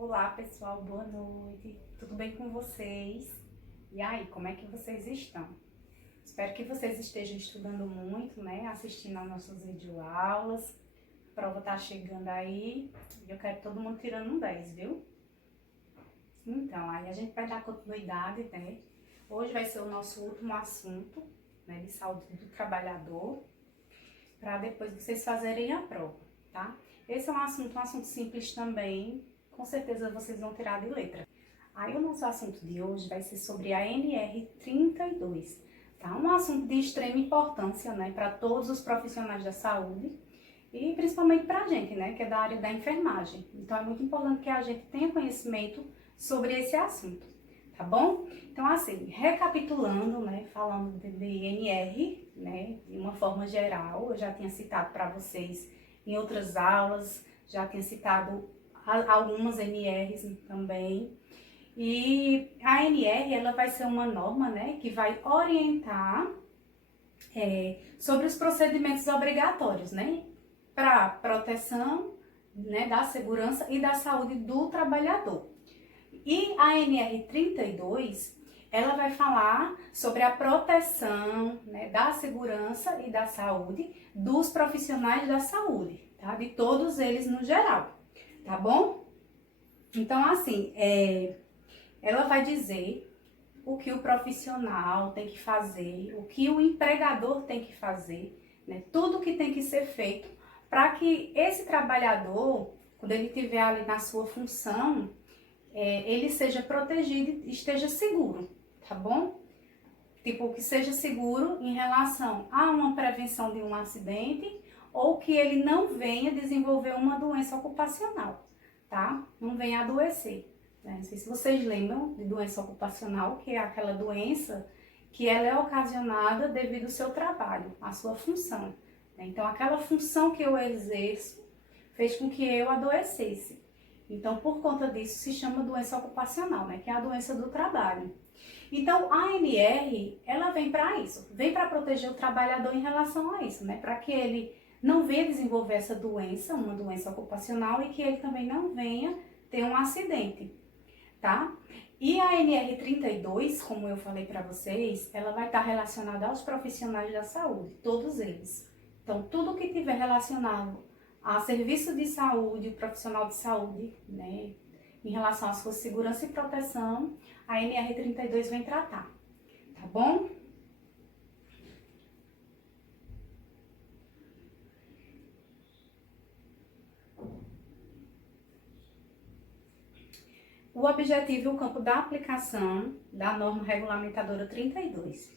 Olá pessoal, boa noite, tudo bem com vocês? E aí, como é que vocês estão? Espero que vocês estejam estudando muito, né? Assistindo às nossas videoaulas. A prova tá chegando aí e eu quero todo mundo tirando um 10, viu? Então, aí a gente vai dar continuidade, né? Hoje vai ser o nosso último assunto, né? De saúde do trabalhador, para depois vocês fazerem a prova, tá? Esse é um assunto simples também, com certeza vocês vão tirar de letra. Aí o nosso assunto de hoje vai ser sobre a NR32, tá? Um assunto de extrema importância, né, para todos os profissionais da saúde e principalmente para a gente, né, que é da área da enfermagem. Então é muito importante que a gente tenha conhecimento sobre esse assunto, tá bom? Então assim, recapitulando, né, falando de NR, né, de uma forma geral, eu já tinha citado para vocês em outras aulas, já tinha citado algumas NRs também. E a NR, ela vai ser uma norma, né, que vai orientar sobre os procedimentos obrigatórios, né, para proteção, né, da segurança e da saúde do trabalhador. E a NR32, ela vai falar sobre a proteção, né, da segurança e da saúde dos profissionais da saúde, tá? De todos eles no geral, tá bom? Então, assim, ela vai dizer o que o profissional tem que fazer, o que o empregador tem que fazer, né? Tudo que tem que ser feito para que esse trabalhador, quando ele estiver ali na sua função, ele seja protegido e esteja seguro, tá bom? Tipo, que seja seguro em relação a uma prevenção de um acidente ou que ele não venha desenvolver uma doença ocupacional, tá? Não venha adoecer. Não sei se vocês lembram de doença ocupacional, que é aquela doença que ela é ocasionada devido ao seu trabalho, à sua função. Então, aquela função que eu exerço fez com que eu adoecesse. Então, por conta disso, se chama doença ocupacional, né? Que é a doença do trabalho. Então, a ANR, ela vem para isso, vem para proteger o trabalhador em relação a isso, né? Para que ele não venha desenvolver essa doença, uma doença ocupacional, e que ele também não venha ter um acidente, tá? E a NR32, como eu falei para vocês, ela vai estar relacionada aos profissionais da saúde, todos eles. Então, tudo que tiver relacionado a serviço de saúde, profissional de saúde, né, em relação à sua segurança e proteção, a NR32 vem tratar, tá bom? O objetivo e o campo da aplicação da norma regulamentadora 32.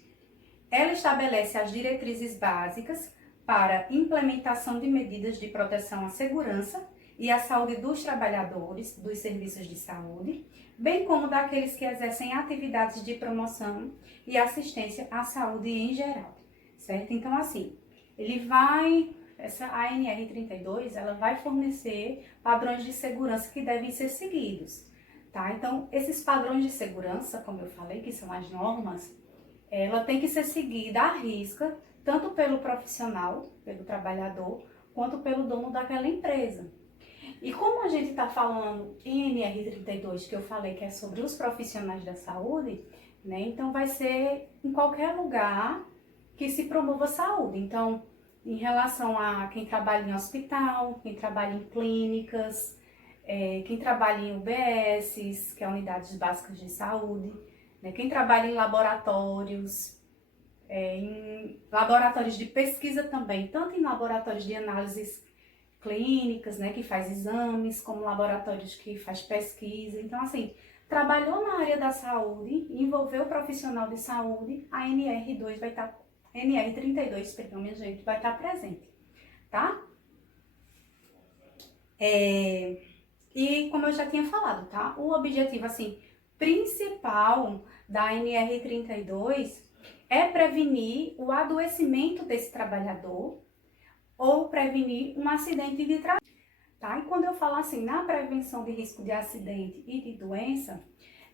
Ela estabelece as diretrizes básicas para implementação de medidas de proteção à segurança e à saúde dos trabalhadores dos serviços de saúde, bem como daqueles que exercem atividades de promoção e assistência à saúde em geral, certo? Então, assim, essa ANR32, ela vai fornecer padrões de segurança que devem ser seguidos, tá? Então, esses padrões de segurança, como eu falei, que são as normas, ela tem que ser seguida à risca, tanto pelo profissional, pelo trabalhador, quanto pelo dono daquela empresa. E como a gente está falando em NR32, que eu falei que é sobre os profissionais da saúde, né? Então vai ser em qualquer lugar que se promova a saúde. Então, em relação a quem trabalha em hospital, quem trabalha em clínicas, quem trabalha em UBSs, que é Unidades Básicas de Saúde, né? Quem trabalha em laboratórios, em laboratórios de pesquisa também, tanto em laboratórios de análises clínicas, né, que faz exames, como laboratórios que faz pesquisa. Então, assim, trabalhou na área da saúde, envolveu o profissional de saúde, a NR2 vai estar, NR32, perdão, minha gente, vai estar presente, tá? E como eu já tinha falado, tá? O objetivo, assim, principal da NR32 é prevenir o adoecimento desse trabalhador ou prevenir um acidente de trabalho, tá? E quando eu falo assim, na prevenção de risco de acidente e de doença,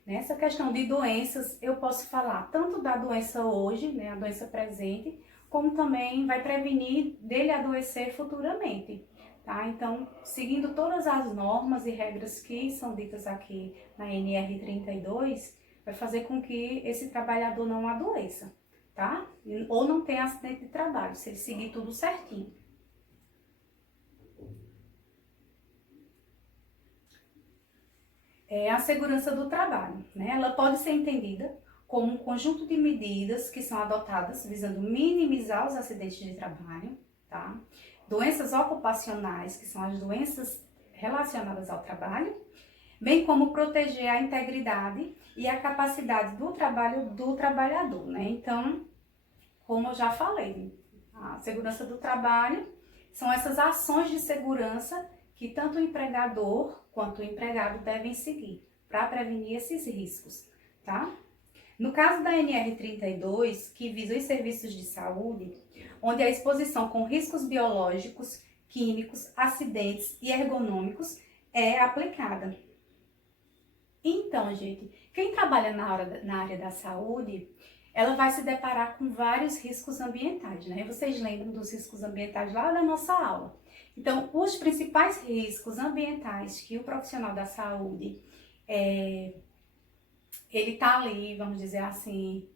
nessa questão de doenças, eu posso falar tanto da doença hoje, né, a doença presente, como também vai prevenir dele adoecer futuramente, tá? Então, seguindo todas as normas e regras que são ditas aqui na NR32, vai fazer com que esse trabalhador não adoeça, tá? Ou não tenha acidente de trabalho, se ele seguir tudo certinho. É a segurança do trabalho, né? Ela pode ser entendida como um conjunto de medidas que são adotadas visando minimizar os acidentes de trabalho, tá? Doenças ocupacionais, que são as doenças relacionadas ao trabalho, bem como proteger a integridade e a capacidade do trabalho do trabalhador, né? Então, como eu já falei, a segurança do trabalho são essas ações de segurança que tanto o empregador quanto o empregado devem seguir para prevenir esses riscos, tá? No caso da NR32, que visa os serviços de saúde, onde a exposição com riscos biológicos, químicos, acidentes e ergonômicos é aplicada. Então, gente, quem trabalha na área da saúde, ela vai se deparar com vários riscos ambientais, né? Vocês lembram dos riscos ambientais lá da nossa aula? Então, os principais riscos ambientais que o profissional da saúde ele tá ali, vamos dizer assim,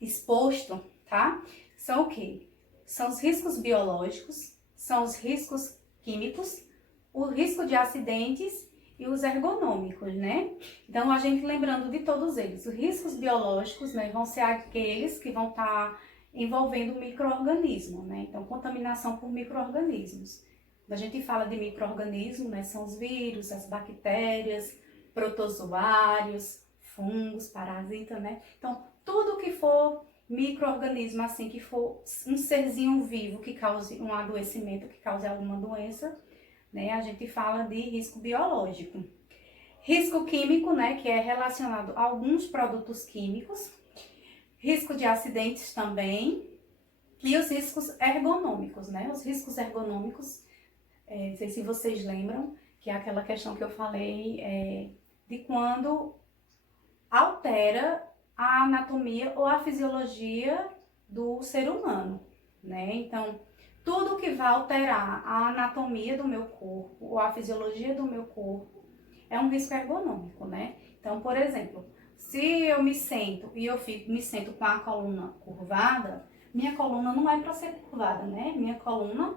exposto, tá? São o quê? São os riscos biológicos, são os riscos químicos, o risco de acidentes e os ergonômicos, né? Então, a gente lembrando de todos eles, os riscos biológicos, né, vão ser aqueles que vão estar envolvendo micro-organismo, né? Então, contaminação por micro-organismos. Quando a gente fala de micro-organismo, né, são os vírus, as bactérias, protozoários, fungos, parasitas, né? Então, tudo que for micro-organismo, assim, que for um serzinho vivo que cause um adoecimento, que cause alguma doença, né? A gente fala de risco biológico. Risco químico, né? Que é relacionado a alguns produtos químicos. Risco de acidentes também. E os riscos ergonômicos, né? Os riscos ergonômicos, não sei se vocês lembram, que é aquela questão que eu falei de quando altera a anatomia ou a fisiologia do ser humano, né? Então, tudo que vai alterar a anatomia do meu corpo ou a fisiologia do meu corpo é um risco ergonômico, né? Então, por exemplo, se eu me sento e me sento com a coluna curvada, minha coluna não é para ser curvada, né? Minha coluna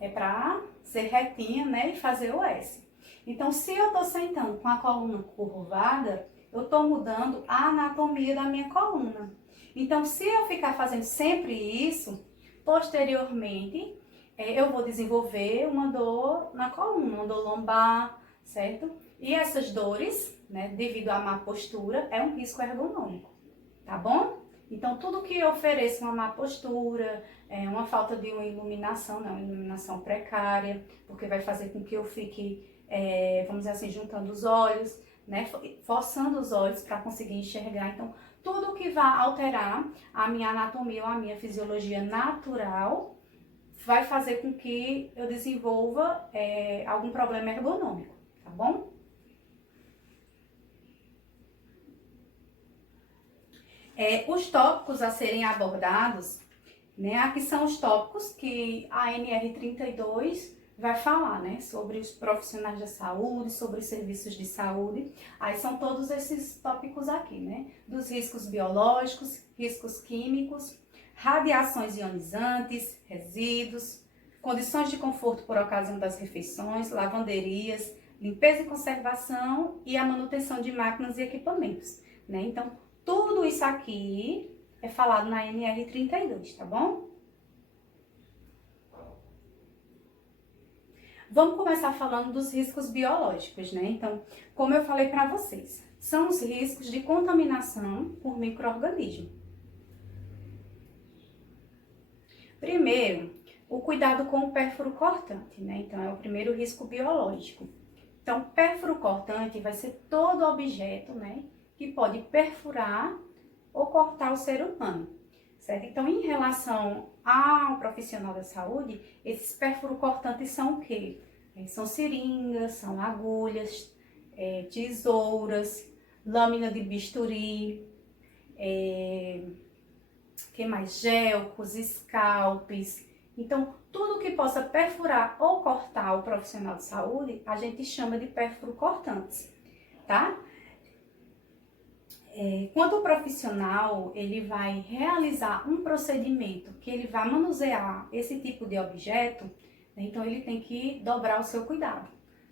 é para ser retinha, né? E fazer o S. Então, se eu tô sentando com a coluna curvada, eu tô mudando a anatomia da minha coluna. Então, se eu ficar fazendo sempre isso, posteriormente, eu vou desenvolver uma dor na coluna, uma dor lombar, certo? E essas dores, né, devido à má postura, é um risco ergonômico, tá bom? Então, tudo que ofereça uma má postura, uma falta de uma iluminação, né, uma iluminação precária, porque vai fazer com que eu fique, vamos dizer assim, juntando os olhos, né, forçando os olhos para conseguir enxergar. Então, tudo que vai alterar a minha anatomia ou a minha fisiologia natural vai fazer com que eu desenvolva algum problema ergonômico, tá bom? Os tópicos a serem abordados, né, aqui são os tópicos que a NR32 vai falar, né, sobre os profissionais da saúde, sobre os serviços de saúde. Aí são todos esses tópicos aqui, né, dos riscos biológicos, riscos químicos, radiações ionizantes, resíduos, condições de conforto por ocasião das refeições, lavanderias, limpeza e conservação e a manutenção de máquinas e equipamentos, né? Então, tudo isso aqui é falado na NR32, tá bom? Vamos começar falando dos riscos biológicos, né? Então, como eu falei para vocês, são os riscos de contaminação por micro-organismo. Primeiro, o cuidado com o pérfuro cortante, né? Então, é o primeiro risco biológico. Então, pérfuro cortante vai ser todo objeto, né, que pode perfurar ou cortar o ser humano, certo? Então, em relação ao profissional da saúde, esses pérfuro cortantes são o quê? São seringas, são agulhas, tesouras, lâmina de bisturi, que mais? Gelcos, scalpes, Então, tudo que possa perfurar ou cortar o profissional de saúde, a gente chama de pérfuro cortantes, tá? Quando o profissional ele vai realizar um procedimento que ele vai manusear esse tipo de objeto, né, então ele tem que dobrar o seu cuidado.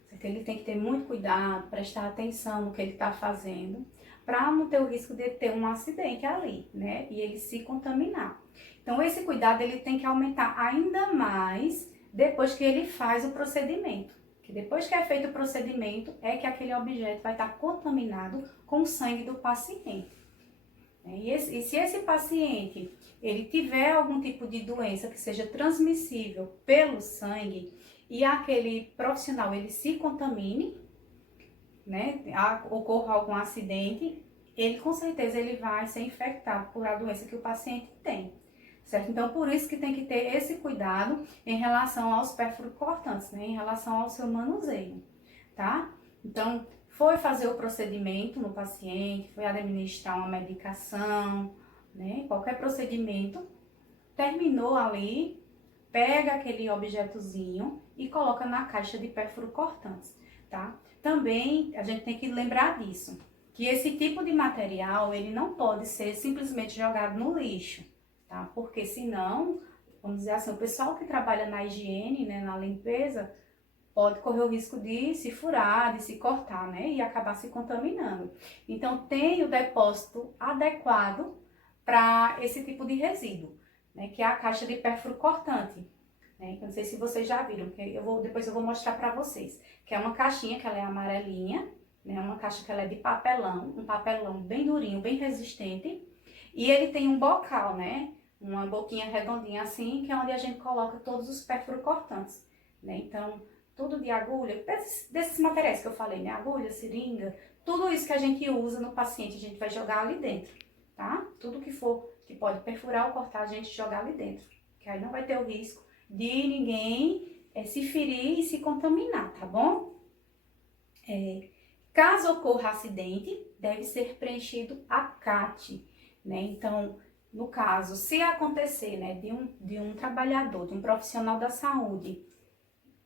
Certo? Ele tem que ter muito cuidado, prestar atenção no que ele está fazendo, para não ter o risco de ter um acidente ali, né? E ele se contaminar. Então esse cuidado ele tem que aumentar ainda mais depois que ele faz o procedimento. Que depois que é feito o procedimento, é que aquele objeto vai estar contaminado com o sangue do paciente. E se esse paciente ele tiver algum tipo de doença que seja transmissível pelo sangue e aquele profissional ele se contamine, né, ocorra algum acidente, ele com certeza ele vai ser infectado por a doença que o paciente tem. Certo? Então, por isso que tem que ter esse cuidado em relação aos pérfuros cortantes, né? Em relação ao seu manuseio, tá? Então, foi fazer o procedimento no paciente, foi administrar uma medicação, né? Qualquer procedimento, terminou ali, pega aquele objetozinho e coloca na caixa de pérfuro cortantes, tá? Também a gente tem que lembrar disso, que esse tipo de material, ele não pode ser simplesmente jogado no lixo, tá? Porque senão, vamos dizer assim, o pessoal que trabalha na higiene, né, na limpeza, pode correr o risco de se furar, de se cortar, né, e acabar se contaminando. Então, tem o depósito adequado para esse tipo de resíduo, né, que é a caixa de pérfuro cortante, né? Não sei se vocês já viram, que depois eu vou mostrar para vocês, que é uma caixinha que ela é amarelinha, né, uma caixa que ela é de papelão, um papelão bem durinho, bem resistente, e ele tem um bocal, né, uma boquinha redondinha assim, que é onde a gente coloca todos os pérfuros cortantes, né? Então, tudo de agulha, desses materiais que eu falei, né? Agulha, seringa, tudo isso que a gente usa no paciente, a gente vai jogar ali dentro, tá? Tudo que for, que pode perfurar ou cortar, a gente joga ali dentro, que aí não vai ter o risco de ninguém se ferir e se contaminar, tá bom? Caso ocorra acidente, deve ser preenchido a CAT, né? Então, no caso, se acontecer, né, de um trabalhador, de um profissional da saúde,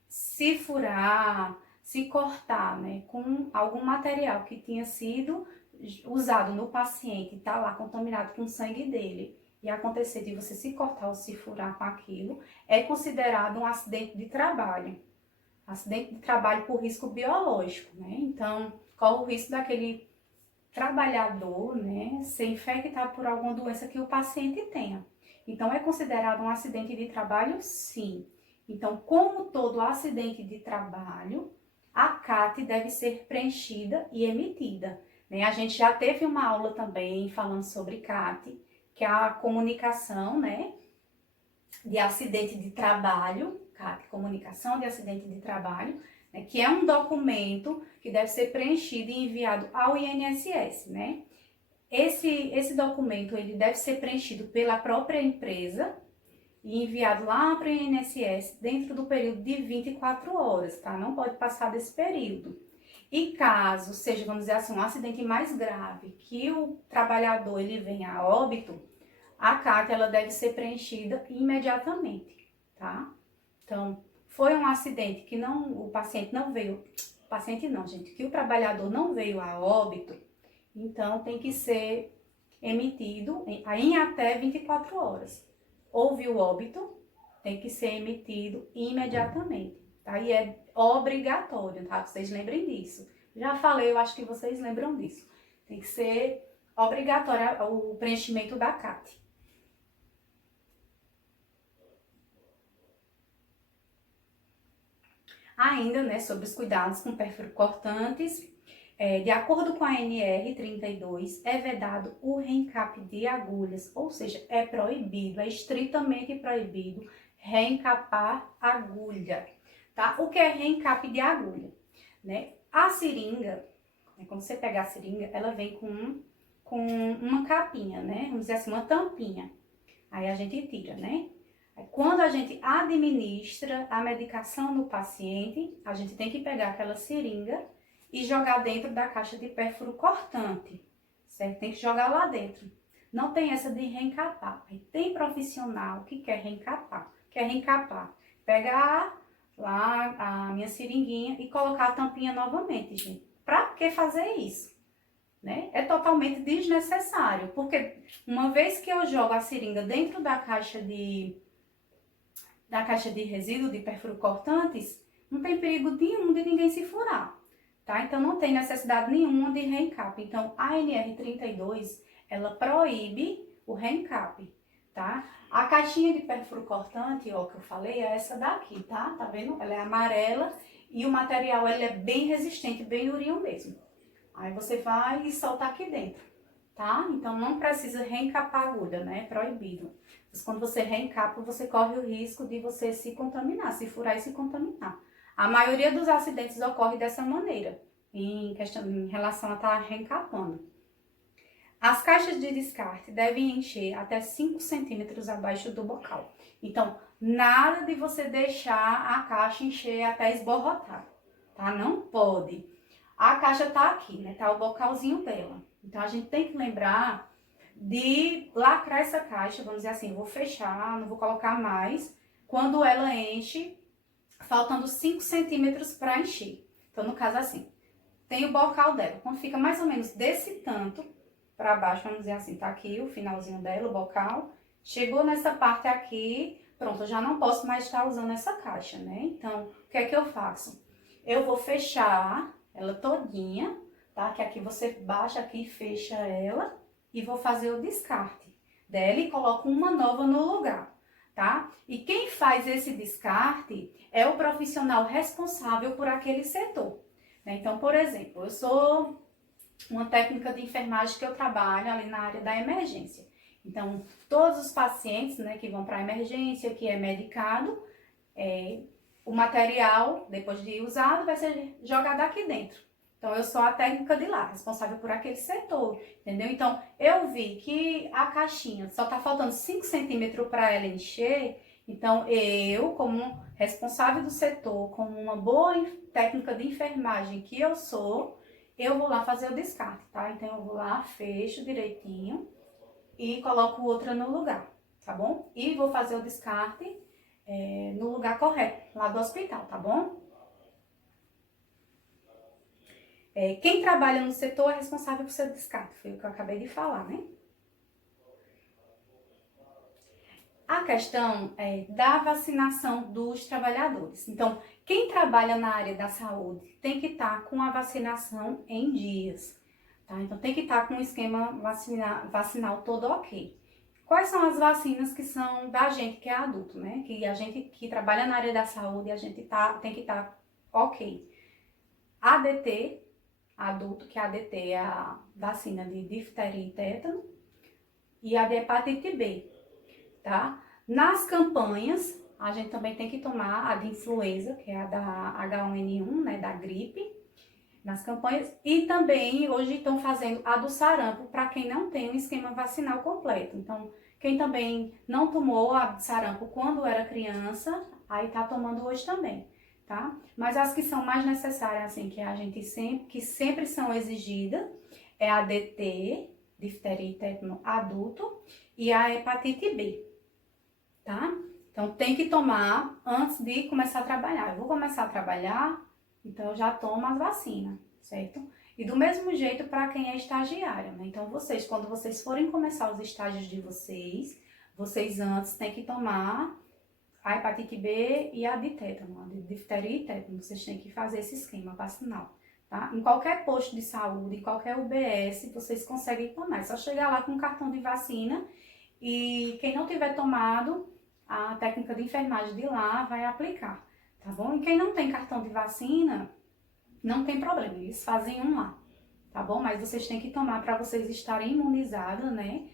se furar, se cortar, né, com algum material que tinha sido usado no paciente, tá lá contaminado com o sangue dele, e acontecer de você se cortar ou se furar com aquilo, é considerado um acidente de trabalho. Acidente de trabalho por risco biológico, né? Então, corre o risco daquele trabalhador, né, ser infectado por alguma doença que o paciente tenha. Então, é considerado um acidente de trabalho? Sim. Então, como todo acidente de trabalho, a CAT deve ser preenchida e emitida, né? A gente já teve uma aula também falando sobre CAT, que é a comunicação, né, de acidente de trabalho, CAT, comunicação de acidente de trabalho, né, que é um documento que deve ser preenchido e enviado ao INSS, né? Esse documento ele deve ser preenchido pela própria empresa e enviado lá para o INSS dentro do período de 24 horas, tá? Não pode passar desse período. E caso seja, vamos dizer assim, um acidente mais grave, que o trabalhador ele venha a óbito, a CAT ela deve ser preenchida imediatamente, tá? Então, foi um acidente que o paciente não veio, paciente não, gente, que o trabalhador não veio a óbito, então tem que ser emitido em até 24 horas. Houve o óbito, tem que ser emitido imediatamente, tá? E é obrigatório, tá? Vocês lembrem disso. Já falei, eu acho que vocês lembram disso. Tem que ser obrigatório o preenchimento da CAT. Ainda, né, sobre os cuidados com pérfuros cortantes, de acordo com a NR 32, é vedado o reencape de agulhas, ou seja, é proibido, é estritamente proibido reencapar agulha, tá? O que é reencape de agulha, né? A seringa, quando você pega a seringa, ela vem com uma capinha, né? Vamos dizer assim, uma tampinha. Aí a gente tira, né? Quando a gente administra a medicação no paciente, a gente tem que pegar aquela seringa e jogar dentro da caixa de pérfuro cortante, certo? Tem que jogar lá dentro. Não tem essa de reencapar. Tem profissional que quer reencapar. que é reencapar. Pegar lá a minha seringuinha e colocar a tampinha novamente, gente. Pra que fazer isso? Né? É totalmente desnecessário, porque uma vez que eu jogo a seringa dentro da caixa de resíduo de perfuro cortantes, não tem perigo nenhum de ninguém se furar, tá? Então não tem necessidade nenhuma de reencape. Então a NR32, ela proíbe o reencape, tá? A caixinha de perfuro cortante, ó, que eu falei, é essa daqui, tá? Tá vendo? Ela é amarela e o material ele é bem resistente, bem durinho mesmo. Aí você vai e solta aqui dentro, tá? Então não precisa reencapar a agulha, né? É proibido. Mas quando você reencapa, você corre o risco de você se contaminar, se furar e se contaminar. A maioria dos acidentes ocorre dessa maneira, em relação a estar reencapando. As caixas de descarte devem encher até 5 centímetros abaixo do bocal. Então, nada de você deixar a caixa encher até esborrotar, tá? Não pode. A caixa tá aqui, né? Tá o bocalzinho dela. Então, a gente tem que lembrar de lacrar essa caixa, vamos dizer assim, vou fechar, não vou colocar mais, quando ela enche, faltando 5 centímetros para encher. Então, no caso assim, tem o bocal dela. Quando fica mais ou menos desse tanto para baixo, vamos dizer assim, tá aqui o finalzinho dela, o bocal. Chegou nessa parte aqui, pronto, eu já não posso mais estar usando essa caixa, né? Então, o que é que eu faço? Eu vou fechar ela todinha, tá? Que aqui você baixa aqui e fecha ela e vou fazer o descarte dela e coloco uma nova no lugar, tá? E quem faz esse descarte é o profissional responsável por aquele setor, né? Então, por exemplo, eu sou uma técnica de enfermagem que eu trabalho ali na área da emergência. Então, todos os pacientes, né, que vão para a emergência, que é medicado, o material, depois de usado, vai ser jogado aqui dentro. Então, eu sou a técnica de lá, responsável por aquele setor, entendeu? Então, eu vi que a caixinha só tá faltando 5 centímetros para ela encher. Então, eu, como responsável do setor, como uma boa técnica de enfermagem que eu sou, eu vou lá fazer o descarte, tá? Então, eu vou lá, fecho direitinho e coloco outra no lugar, tá bom? E vou fazer o descarte no lugar correto, lá do hospital, tá bom? Quem trabalha no setor é responsável por seu descarte, foi o que eu acabei de falar, né? A questão da vacinação dos trabalhadores. Então, quem trabalha na área da saúde tem que estar com a vacinação em dias, tá? Então, tem que estar com o esquema vacinal todo ok. Quais são as vacinas que são da gente que é adulto, né? Que a gente que trabalha na área da saúde, a gente tem que estar ok. ADT, adulto, que a ADT é a vacina de difteria e tétano, e a de hepatite B, tá? Nas campanhas, a gente também tem que tomar a de influenza, que é a da H1N1, né, da gripe, nas campanhas, e também hoje estão fazendo a do sarampo para quem não tem um esquema vacinal completo. Então, quem também não tomou a sarampo quando era criança, aí tá tomando hoje também, tá? Mas as que são mais necessárias, assim, que sempre são exigidas, é a DT, difteria e tétano adulto, e a hepatite B, tá? Então, tem que tomar antes de começar a trabalhar. Eu vou começar a trabalhar, então eu já tomo as vacinas, certo? E do mesmo jeito para quem é estagiário, né? Então, quando vocês forem começar os estágios de vocês antes têm que tomar a hepatite B e a de tétano, a de difteria e tétano. Vocês têm que fazer esse esquema vacinal, tá? Em qualquer posto de saúde, em qualquer UBS, vocês conseguem tomar. É só chegar lá com um cartão de vacina e quem não tiver tomado, a técnica de enfermagem de lá vai aplicar, tá bom? E quem não tem cartão de vacina, não tem problema, eles fazem um lá, tá bom? Mas vocês têm que tomar para vocês estarem imunizados, né?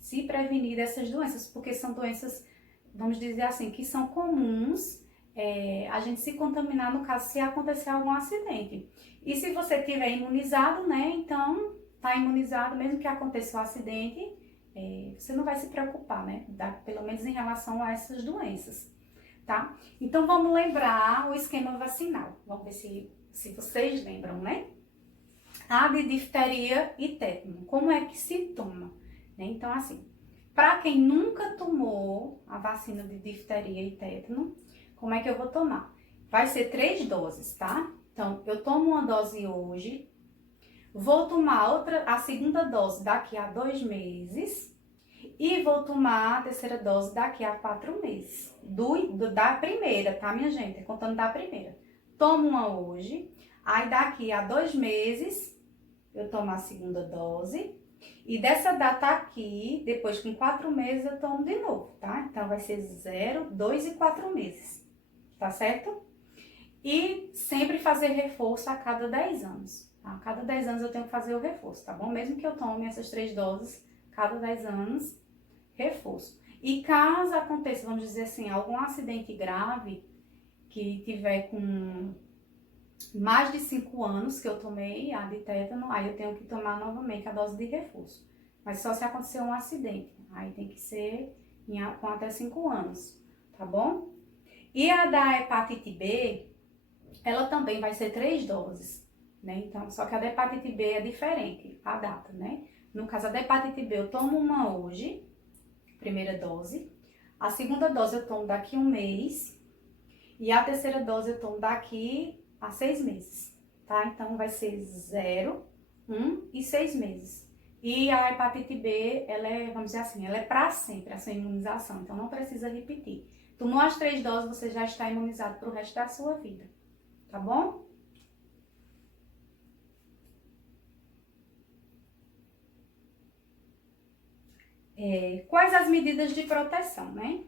Se prevenir dessas doenças, porque são doenças, vamos dizer assim, que são comuns a gente se contaminar no caso se acontecer algum acidente. E se você tiver imunizado, né? Então, tá imunizado, mesmo que aconteça o acidente, você não vai se preocupar, né? Pelo menos em relação a essas doenças, tá? Então, vamos lembrar o esquema vacinal. Vamos ver se vocês lembram, né? A de difteria e tétano. Como é que se toma? Né? Então, assim, Para quem nunca tomou a vacina de difteria e tétano, como é que eu vou tomar? Vai ser 3 doses, tá? Então, eu tomo uma dose hoje, vou tomar a segunda dose daqui a 2 meses e vou tomar a terceira dose daqui a 4 meses. Da primeira, tá, minha gente? Contando da primeira. Tomo uma hoje, aí daqui a 2 meses eu tomo a segunda dose. E dessa data aqui, depois com 4 meses eu tomo de novo, tá? Então vai ser 0, 2 e 4 meses, tá certo? E sempre fazer reforço a cada 10 anos. Tá? A cada 10 anos eu tenho que fazer o reforço, tá bom? Mesmo que eu tome essas 3 doses, cada 10 anos, reforço. E caso aconteça, vamos dizer assim, algum acidente grave, que tiver com mais de 5 anos que eu tomei a de tétano, aí eu tenho que tomar novamente a dose de reforço. Mas só se acontecer um acidente, aí tem que ser com até 5 anos, tá bom? E a da hepatite B, ela também vai ser 3 doses, né? Então, só que a da hepatite B é diferente, a data, né? No caso, a da hepatite B eu tomo uma hoje, primeira dose. A segunda dose eu tomo daqui a 1 mês. E a terceira dose eu tomo daqui a 6 meses, tá? Então, vai ser 0, 1 e 6 meses. E a hepatite B, ela é, vamos dizer assim, ela é para sempre, essa imunização. Então, não precisa repetir. Tomou as 3 doses, você já está imunizado para o resto da sua vida, tá bom? Quais as medidas de proteção, né?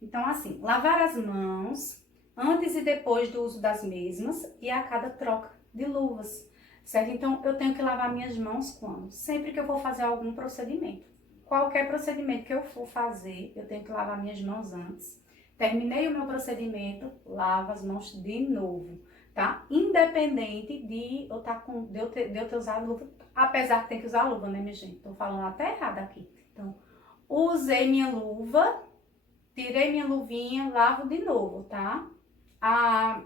Então, assim, lavar as mãos antes e depois do uso das mesmas e a cada troca de luvas, certo? Então, eu tenho que lavar minhas mãos quando? Sempre que eu for fazer algum procedimento. Qualquer procedimento que eu for fazer, eu tenho que lavar minhas mãos antes. Terminei o meu procedimento, lavo as mãos de novo, tá? Independente de eu ter usado luva, apesar que tem que usar luva, né, minha gente? Tô falando até errado aqui. Então, usei minha luva, tirei minha luvinha, lavo de novo, tá? A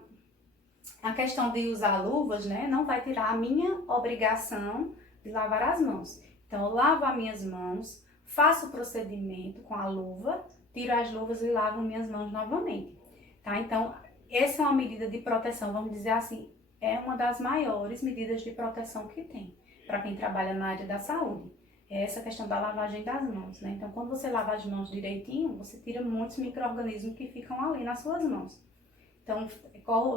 questão de usar luvas, né, não vai tirar a minha obrigação de lavar as mãos. Então, eu lavo as minhas mãos, faço o procedimento com a luva, tiro as luvas e lavo minhas mãos novamente, tá? Então, essa é uma medida de proteção, vamos dizer assim, é uma das maiores medidas de proteção que tem para quem trabalha na área da saúde. É essa questão da lavagem das mãos, né? Então, quando você lava as mãos direitinho, você tira muitos micro-organismos que ficam ali nas suas mãos. Então,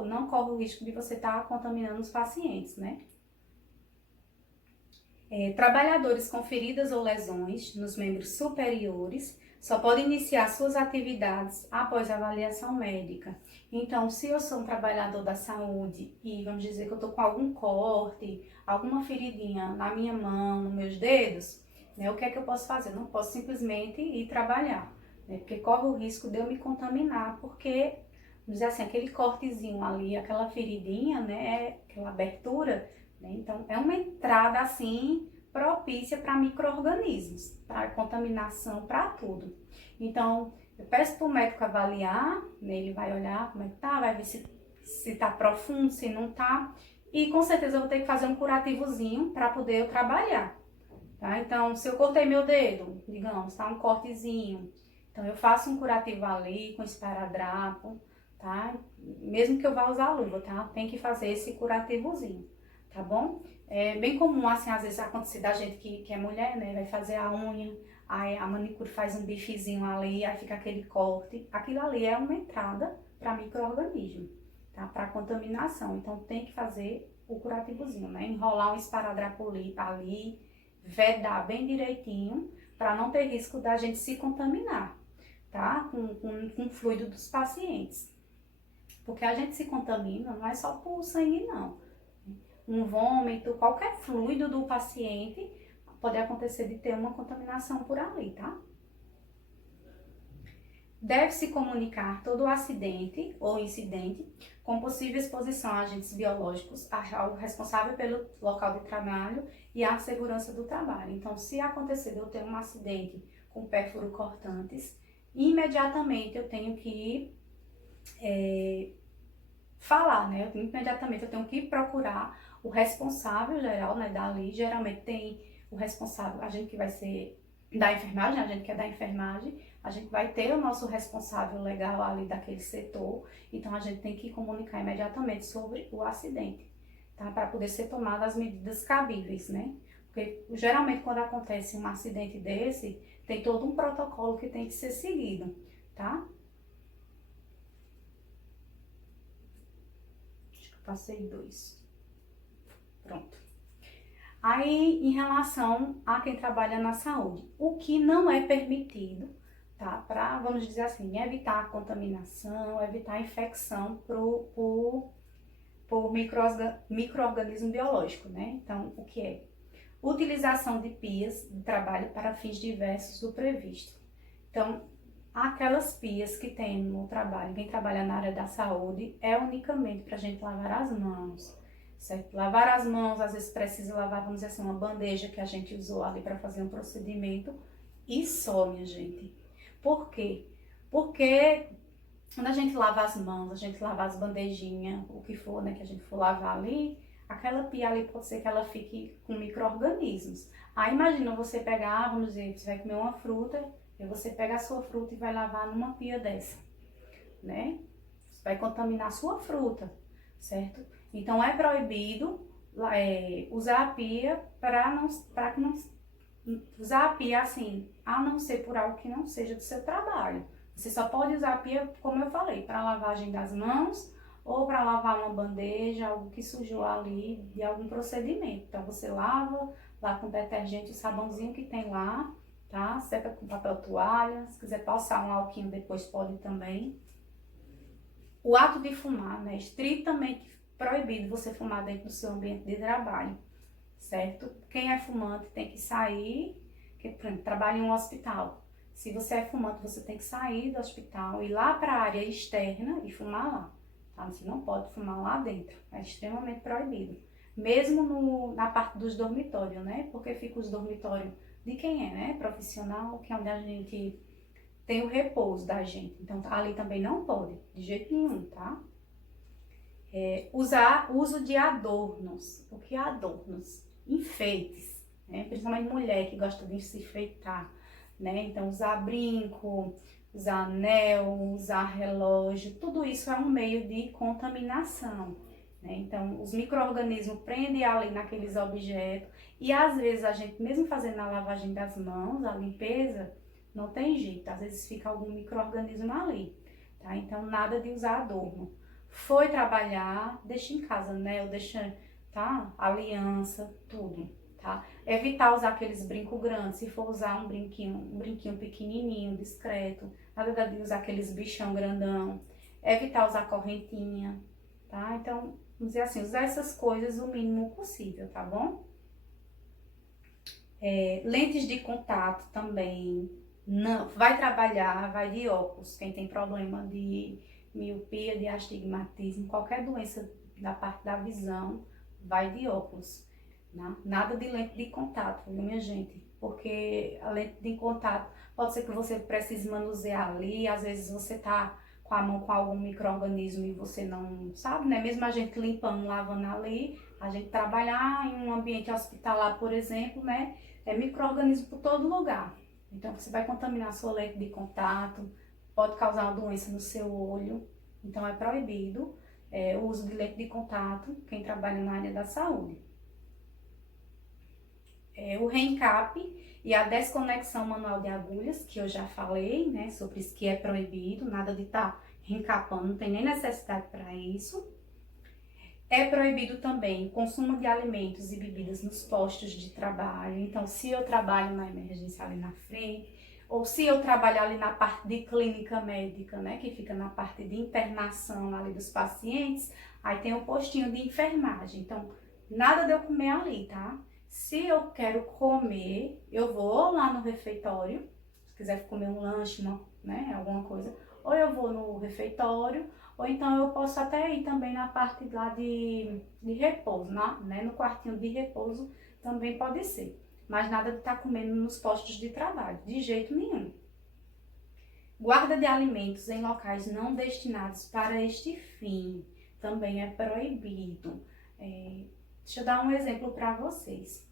não corre o risco de você estar contaminando os pacientes, né? Trabalhadores com feridas ou lesões nos membros superiores só podem iniciar suas atividades após avaliação médica. Então, se eu sou um trabalhador da saúde e vamos dizer que eu estou com algum corte, alguma feridinha na minha mão, nos meus dedos, né, o que é que eu posso fazer? Eu não posso simplesmente ir trabalhar, né, porque corre o risco de eu me contaminar, porque, vamos dizer assim, aquele cortezinho ali, aquela feridinha, né, aquela abertura, né, então é uma entrada assim propícia para micro-organismos, para contaminação, para tudo. Então, eu peço para o médico avaliar, né, ele vai olhar como é que tá, vai ver se tá profundo, se não tá, e com certeza eu vou ter que fazer um curativozinho para poder eu trabalhar, tá? Então, se eu cortei meu dedo, digamos, tá um cortezinho, então eu faço um curativo ali com esparadrapo, tá? Mesmo que eu vá usar luva, tá? Tem que fazer esse curativozinho, tá bom? É bem comum, assim, às vezes acontecer da gente que é mulher, né? Vai fazer a unha, aí a manicure faz um bifezinho ali, aí fica aquele corte. Aquilo ali é uma entrada para micro-organismo, tá? Para contaminação. Então tem que fazer o curativozinho, né? Enrolar um esparadrapo ali, vedar bem direitinho, para não ter risco da gente se contaminar, tá? Com o fluido dos pacientes. Porque a gente se contamina, não é só por sangue, não. Um vômito, qualquer fluido do paciente, pode acontecer de ter uma contaminação por ali, tá? Deve-se comunicar todo o acidente ou incidente com possível exposição a agentes biológicos ao responsável pelo local de trabalho e à segurança do trabalho. Então, se acontecer de eu ter um acidente com pérfuro cortantes, imediatamente eu tenho que falar, né? Imediatamente eu tenho que procurar o responsável geral, né, dali. Geralmente tem o responsável, a gente que vai ser da enfermagem, a gente que é da enfermagem, a gente vai ter o nosso responsável legal ali daquele setor, então a gente tem que comunicar imediatamente sobre o acidente, tá? Para poder ser tomadas as medidas cabíveis, né? Porque geralmente quando acontece um acidente desse, tem todo um protocolo que tem que ser seguido, tá? Acho que eu passei 2. Pronto. Aí, em relação a quem trabalha na saúde, o que não é permitido, tá? Para, vamos dizer assim, evitar a contaminação, evitar a infecção por micro-organismo biológico, né? Então, o que é? Utilização de pias de trabalho para fins diversos do previsto. Então, aquelas pias que tem no trabalho, quem trabalha na área da saúde, é unicamente para a gente lavar as mãos, certo? Lavar as mãos, às vezes precisa lavar, vamos dizer assim, uma bandeja que a gente usou ali para fazer um procedimento e só, minha gente. Por quê? Porque quando a gente lava as mãos, a gente lava as bandejinhas, o que for, né, que a gente for lavar ali, aquela pia ali pode ser que ela fique com micro-organismos. Aí imagina você pegar, vamos dizer, você vai comer uma fruta, e você pega a sua fruta e vai lavar numa pia dessa, né? Você vai contaminar a sua fruta, certo? Então é proibido usar a pia para que não usar a pia assim, a não ser por algo que não seja do seu trabalho. Você só pode usar a pia, como eu falei, para lavagem das mãos ou para lavar uma bandeja, algo que sujou ali de algum procedimento. Então você lava lá com detergente, o sabãozinho que tem lá, tá? Seca com papel toalha, se quiser passar um alquinho depois pode também. O ato de fumar, né? É estritamente proibido você fumar dentro do seu ambiente de trabalho, certo? Quem é fumante tem que sair, que, por exemplo, trabalha em um hospital. Se você é fumante, você tem que sair do hospital, ir lá para a área externa e fumar lá, tá? Você não pode fumar lá dentro, é extremamente proibido. Mesmo na parte dos dormitórios, né? Porque fica os dormitórios de quem é, né? Profissional, que é onde a gente tem o repouso da gente. Então, ali também não pode, de jeito nenhum, tá? Uso de adornos. O que é adornos? Enfeites, né? Principalmente mulher que gosta de se enfeitar, né? Então, usar brinco, usar anel, usar relógio, tudo isso é um meio de contaminação, né? Então, os micro-organismos prendem ali naqueles objetos e às vezes a gente, mesmo fazendo a lavagem das mãos, a limpeza, não tem jeito, às vezes fica algum micro-organismo ali, tá? Então, nada de usar adorno. Foi trabalhar, deixa em casa, né? Ou deixa, tá? Aliança, tudo, tá? Evitar usar aqueles brincos grandes, se for usar um brinquinho pequenininho, discreto, nada de usar aqueles bichão grandão. Evitar usar correntinha, tá? Então, vamos dizer assim, usar essas coisas o mínimo possível, tá bom? Lentes de contato também, não, vai trabalhar, vai de óculos, quem tem problema de miopia, de astigmatismo, qualquer doença da parte da visão, vai de óculos, né? Nada de lente de contato, viu, minha gente? Porque a lente de contato pode ser que você precise manusear ali, às vezes você tá com a mão com algum micro-organismo e você não sabe, né? Mesmo a gente limpando, lavando ali, a gente trabalhar em um ambiente hospitalar, por exemplo, né? É micro-organismo por todo lugar. Então você vai contaminar a sua lente de contato, pode causar uma doença no seu olho, então é proibido o uso de lente de contato, quem trabalha na área da saúde. O reencape e a desconexão manual de agulhas, que eu já falei, né, sobre isso que é proibido, nada de estar reencapando, não tem nem necessidade para isso. É proibido também o consumo de alimentos e bebidas nos postos de trabalho. Então, se eu trabalho na emergência ali na frente, ou se eu trabalho ali na parte de clínica médica, né, que fica na parte de internação ali dos pacientes, aí tem o postinho de enfermagem. Então, nada de eu comer ali, tá? Se eu quero comer, eu vou lá no refeitório, se quiser comer um lanche, né, alguma coisa, ou eu vou no refeitório, ou então eu posso até ir também na parte lá de repouso, né? No quartinho de repouso também pode ser. Mas nada de estar comendo nos postos de trabalho, de jeito nenhum. Guarda de alimentos em locais não destinados para este fim também é proibido. Deixa eu dar um exemplo para vocês.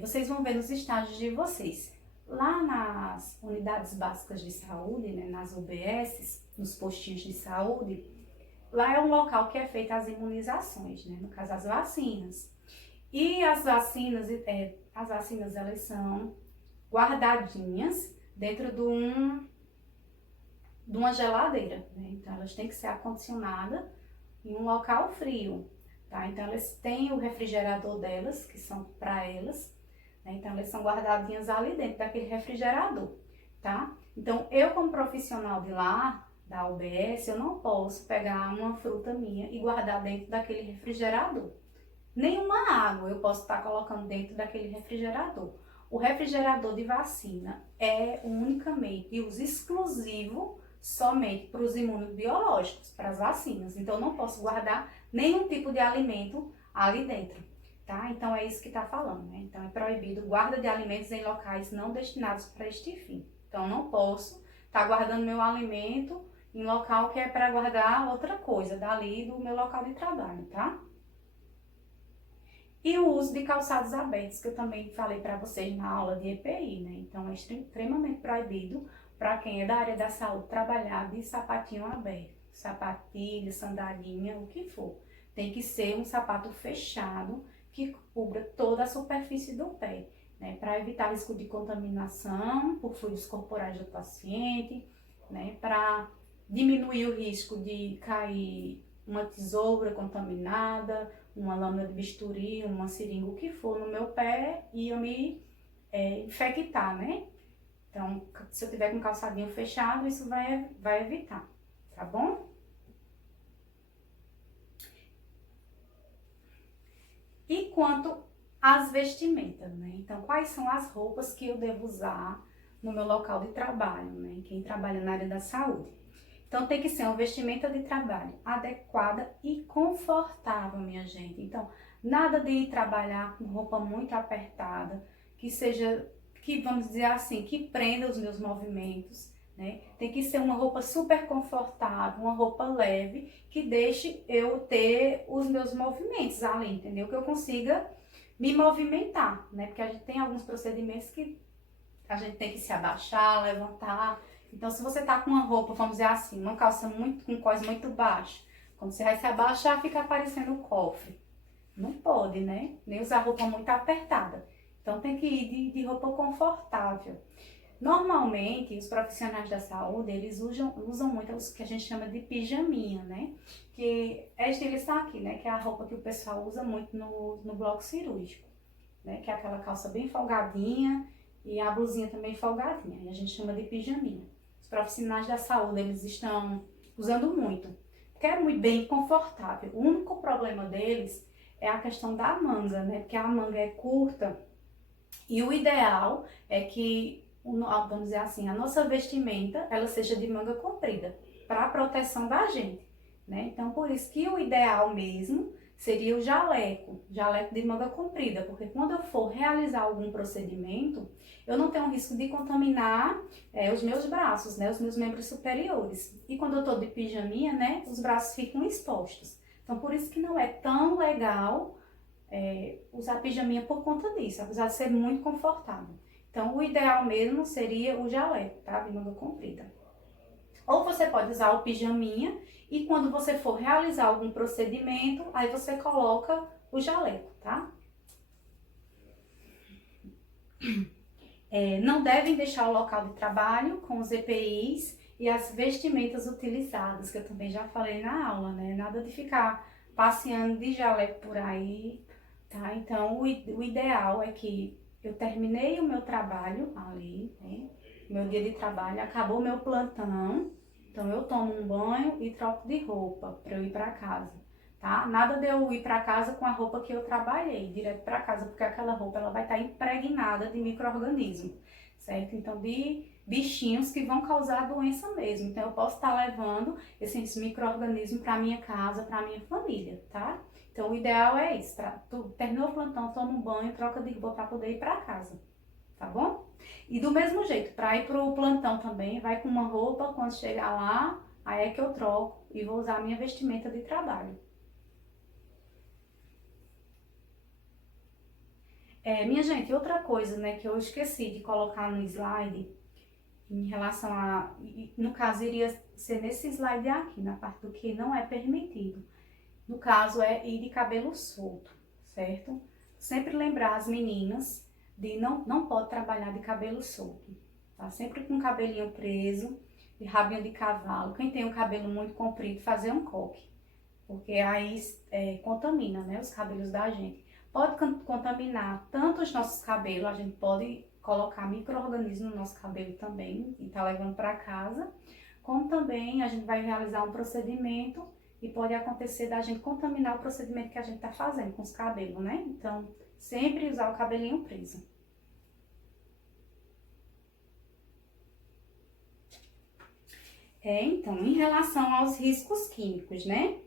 Vocês vão ver nos estágios de vocês. Lá nas unidades básicas de saúde, né, nas UBSs, nos postinhos de saúde, lá é um local que é feita as imunizações, né, no caso as vacinas. E as vacinas elas são guardadinhas dentro de uma geladeira, né? Então elas têm que ser acondicionadas em um local frio, tá? Então elas têm o refrigerador delas, que são para elas, né? Então elas são guardadinhas ali dentro daquele refrigerador, tá? Então eu como profissional de lá, da UBS, eu não posso pegar uma fruta minha e guardar dentro daquele refrigerador. Nenhuma água eu posso estar colocando dentro daquele refrigerador. O refrigerador de vacina é unicamente e uso exclusivo somente para os imunobiológicos, para as vacinas. Então, eu não posso guardar nenhum tipo de alimento ali dentro, tá? Então, é isso que está falando, né? Então, é proibido guarda de alimentos em locais não destinados para este fim. Então, eu não posso estar guardando meu alimento em local que é para guardar outra coisa dali do meu local de trabalho, tá? E o uso de calçados abertos, que eu também falei para vocês na aula de EPI, né? Então, é extremamente proibido para quem é da área da saúde trabalhar de sapatinho aberto, sapatilha, sandalinha, o que for. Tem que ser um sapato fechado que cubra toda a superfície do pé, né? Para evitar risco de contaminação por fluidos corporais do paciente, né? Para diminuir o risco de cair uma tesoura contaminada, uma lâmina de bisturi, uma seringa, o que for no meu pé e eu me infectar, né? Então, se eu tiver com calçadinho fechado, isso vai evitar, tá bom? E quanto às vestimentas, né? Então, quais são as roupas que eu devo usar no meu local de trabalho, né? Quem trabalha na área da saúde. Então, tem que ser uma vestimenta de trabalho adequada e confortável, minha gente. Então, nada de ir trabalhar com roupa muito apertada, que seja, que vamos dizer assim, que prenda os meus movimentos, né? Tem que ser uma roupa super confortável, uma roupa leve, que deixe eu ter os meus movimentos ali, entendeu? Que eu consiga me movimentar, né? Porque a gente tem alguns procedimentos que a gente tem que se abaixar, levantar. Então, se você tá com uma roupa, vamos dizer assim, uma calça com cós muito baixo, quando você vai se abaixar, fica aparecendo o cofre. Não pode, né? Nem usar roupa muito apertada. Então, tem que ir de roupa confortável. Normalmente, os profissionais da saúde, eles usam muito os que a gente chama de pijaminha, né? Que é estilo isso aqui, né? Que é a roupa que o pessoal usa muito no bloco cirúrgico, né? Que é aquela calça bem folgadinha e a blusinha também folgadinha. E a gente chama de pijaminha. Os profissionais da saúde, eles estão usando muito, porque é muito bem confortável. O único problema deles é a questão da manga, né? Porque a manga é curta e o ideal é que, vamos dizer assim, a nossa vestimenta, ela seja de manga comprida, para a proteção da gente, né? Então, por isso que o ideal mesmo seria o jaleco de manga comprida, porque quando eu for realizar algum procedimento, eu não tenho risco de contaminar os meus braços, né, os meus membros superiores. E quando eu tô de pijaminha, né, os braços ficam expostos. Então, por isso que não é tão legal usar pijaminha por conta disso, apesar de ser muito confortável. Então, o ideal mesmo seria o jaleco, tá, de manga comprida. Ou você pode usar o pijaminha e quando você for realizar algum procedimento, aí você coloca o jaleco, tá? Não devem deixar o local de trabalho com os EPIs e as vestimentas utilizadas, que eu também já falei na aula, né? Nada de ficar passeando de jaleco por aí, tá? Então, o ideal é que eu terminei o meu trabalho ali, né? Meu dia de trabalho, acabou o meu plantão, então eu tomo um banho e troco de roupa para eu ir para casa, tá? Nada de eu ir para casa com a roupa que eu trabalhei, direto para casa, porque aquela roupa ela vai estar impregnada de micro-organismos, certo? Então, de bichinhos que vão causar doença mesmo. Então, eu posso estar levando esses micro-organismos para minha casa, para minha família, tá? Então, o ideal é isso, terminou o plantão, toma um banho, troca de roupa para poder ir para casa, tá bom? E do mesmo jeito, para ir pro plantão também, vai com uma roupa, quando chegar lá, aí é que eu troco e vou usar a minha vestimenta de trabalho. Minha gente, outra coisa, né, que eu esqueci de colocar no slide, em relação a, no caso, iria ser nesse slide aqui, na parte do que não é permitido. No caso, é ir de cabelo solto, certo? Sempre lembrar as meninas de não pode trabalhar de cabelo solto, tá? Sempre com o cabelinho preso, de rabinho de cavalo. Quem tem o cabelo muito comprido, fazer um coque, porque aí contamina, né, os cabelos da gente. Pode contaminar tanto os nossos cabelos, a gente pode colocar micro-organismos no nosso cabelo também e tá levando para casa, como também a gente vai realizar um procedimento e pode acontecer da gente contaminar o procedimento que a gente tá fazendo com os cabelos, né? Então, sempre usar o cabelinho preso. Então, em relação aos riscos químicos, né?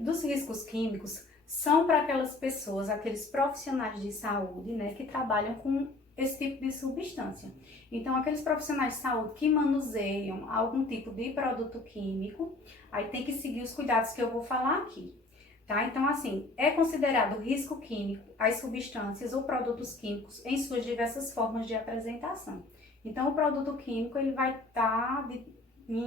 Dos riscos químicos são para aquelas pessoas, aqueles profissionais de saúde, né, que trabalham com esse tipo de substância. Então, aqueles profissionais de saúde que manuseiam algum tipo de produto químico, aí tem que seguir os cuidados que eu vou falar aqui, tá? Então, assim, é considerado risco químico as substâncias ou produtos químicos em suas diversas formas de apresentação. Então, o produto químico, ele vai estar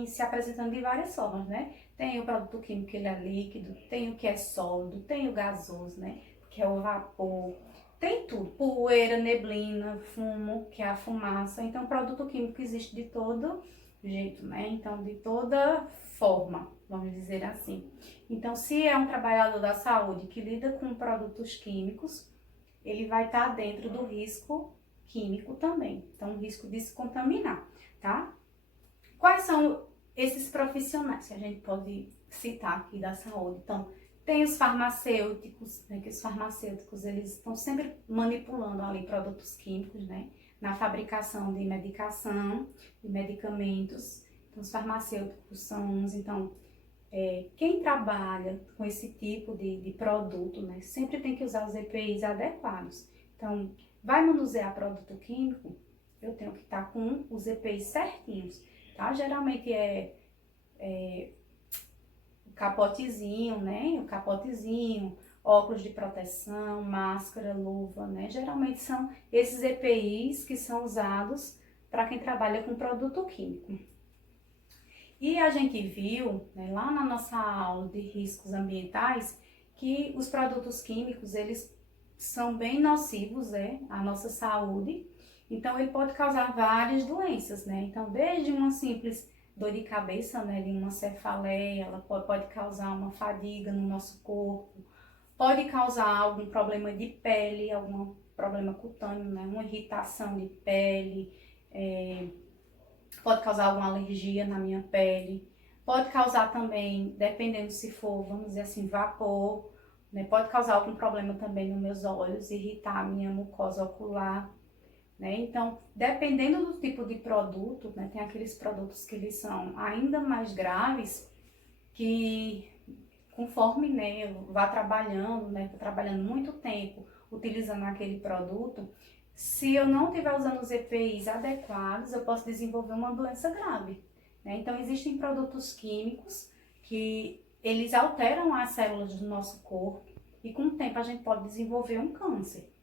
se apresentando de várias formas, né? Tem o produto químico que ele é líquido, tem o que é sólido, tem o gasoso, né? Que é o vapor, tem tudo, poeira, neblina, fumo, que é a fumaça. Então, o produto químico existe de todo jeito, né? Então, de toda forma, vamos dizer assim. Então, se é um trabalhador da saúde que lida com produtos químicos, ele vai estar dentro do risco químico também. Então, o risco de se contaminar, tá? Quais são esses profissionais que a gente pode citar aqui da saúde? Então, tem os farmacêuticos, né, que os farmacêuticos, eles estão sempre manipulando ali produtos químicos, né, na fabricação de medicação, de medicamentos. Então, os farmacêuticos são uns, então, quem trabalha com esse tipo de produto, né, sempre tem que usar os EPIs adequados. Então, vai manusear produto químico, eu tenho que estar com os EPIs certinhos. Tá? Geralmente o capotezinho, né? O capotezinho, óculos de proteção, máscara, luva, né? Geralmente são esses EPIs que são usados para quem trabalha com produto químico. E a gente viu, né, lá na nossa aula de riscos ambientais, que os produtos químicos, eles são bem nocivos, à nossa saúde. Então, ele pode causar várias doenças, né? Então, desde uma simples dor de cabeça, né, de uma cefaleia, ela pode causar uma fadiga no nosso corpo, pode causar algum problema de pele, algum problema cutâneo, né, uma irritação de pele, pode causar alguma alergia na minha pele, pode causar também, dependendo se for, vamos dizer assim, vapor, né, pode causar algum problema também nos meus olhos, irritar a minha mucosa ocular. Né? Então, dependendo do tipo de produto, né, tem aqueles produtos que eles são ainda mais graves, que conforme, né, eu vá trabalhando, né, trabalhando muito tempo utilizando aquele produto, se eu não estiver usando os EPIs adequados, eu posso desenvolver uma doença grave. Né? Então, existem produtos químicos que eles alteram as células do nosso corpo e com o tempo a gente pode desenvolver um câncer.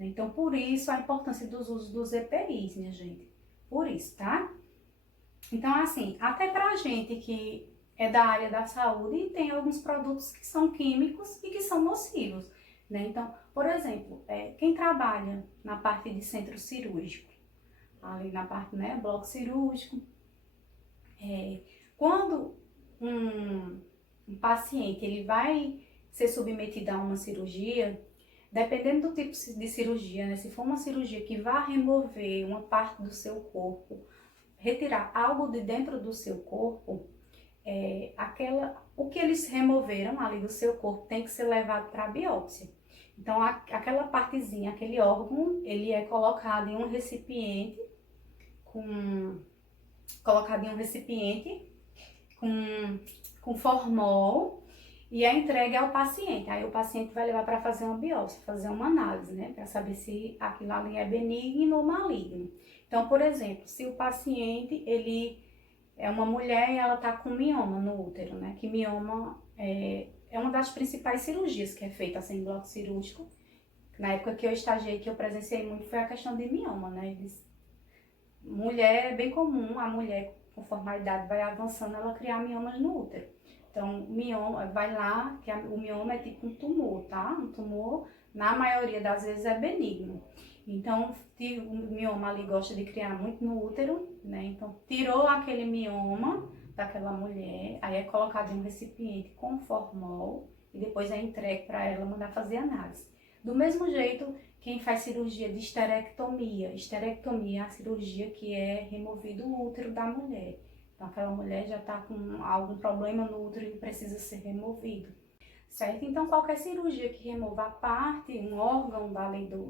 Então, por isso, a importância dos usos dos EPIs, minha gente. Por isso, tá? Então, assim, até pra gente que é da área da saúde, tem alguns produtos que são químicos e que são nocivos, né? Então, por exemplo, quem trabalha na parte de centro cirúrgico, ali na parte, né, bloco cirúrgico, quando um paciente, ele vai ser submetido a uma cirurgia, dependendo do tipo de cirurgia, né? Se for uma cirurgia que vai remover uma parte do seu corpo, retirar algo de dentro do seu corpo, o que eles removeram ali do seu corpo tem que ser levado para a biópsia. Então, aquela partezinha, aquele órgão, ele é colocado em um recipiente com formol, e é entregue ao paciente. Aí o paciente vai levar para fazer uma biópsia, fazer uma análise, né? Para saber se aquilo ali é benigno ou maligno. Então, por exemplo, se o paciente, ele é uma mulher e ela tá com mioma no útero, né? Que mioma é uma das principais cirurgias que é feita assim, em bloco cirúrgico. Na época que eu estagiei, que eu presenciei muito, foi a questão de mioma, né? Mulher, é bem comum a mulher, conforme a idade vai avançando, ela criar miomas no útero. Então, mioma, vai lá, que o mioma é tipo um tumor, tá? Um tumor, na maioria das vezes, é benigno. Então, o mioma ali gosta de criar muito no útero, né? Então, tirou aquele mioma daquela mulher, aí é colocado em um recipiente com formol e depois é entregue para ela mandar fazer análise. Do mesmo jeito, quem faz cirurgia de esterectomia. Esterectomia é a cirurgia que é removido o útero da mulher. Então, aquela mulher já está com algum problema no útero e precisa ser removido, certo? Então, qualquer cirurgia que remova a parte, um órgão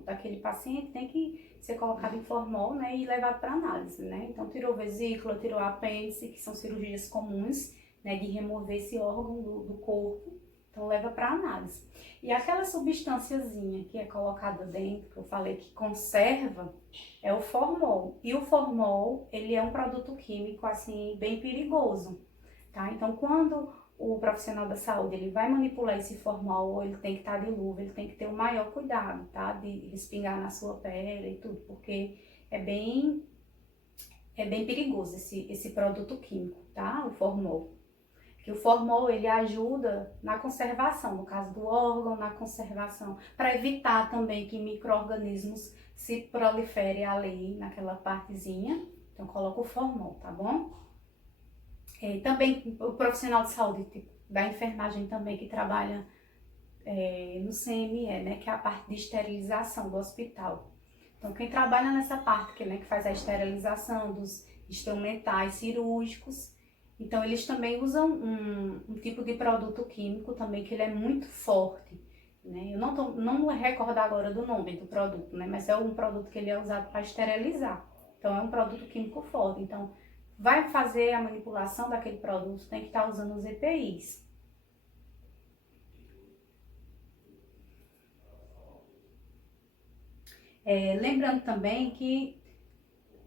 daquele paciente, tem que ser colocado em formol, né, e levado para análise, né? Então, tirou vesícula, tirou apêndice, que são cirurgias comuns, né, de remover esse órgão do corpo. Então, leva para análise. E aquela substânciazinha que é colocada dentro, que eu falei que conserva, é o formol. E o formol, ele é um produto químico, assim, bem perigoso, tá? Então, quando o profissional da saúde, ele vai manipular esse formol, ele tem que estar de luva, ele tem que ter o maior cuidado, tá? De respingar na sua pele e tudo, porque é bem perigoso esse produto químico, tá? O formol. Que o formol, ele ajuda na conservação, no caso do órgão, na conservação, para evitar também que micro-organismos se proliferem ali naquela partezinha. Então, coloca o formol, tá bom? Também o profissional de saúde, tipo, da enfermagem também, que trabalha no CME, né, que é a parte de esterilização do hospital. Então, quem trabalha nessa parte, que faz a esterilização dos instrumentais cirúrgicos, então eles também usam um tipo de produto químico também, que ele é muito forte, né? Eu não me recordo agora do nome do produto, né, mas é um produto que ele é usado para esterilizar. Então, é um produto químico forte. Então, vai fazer a manipulação daquele produto, tem que estar usando os EPIs. Lembrando também que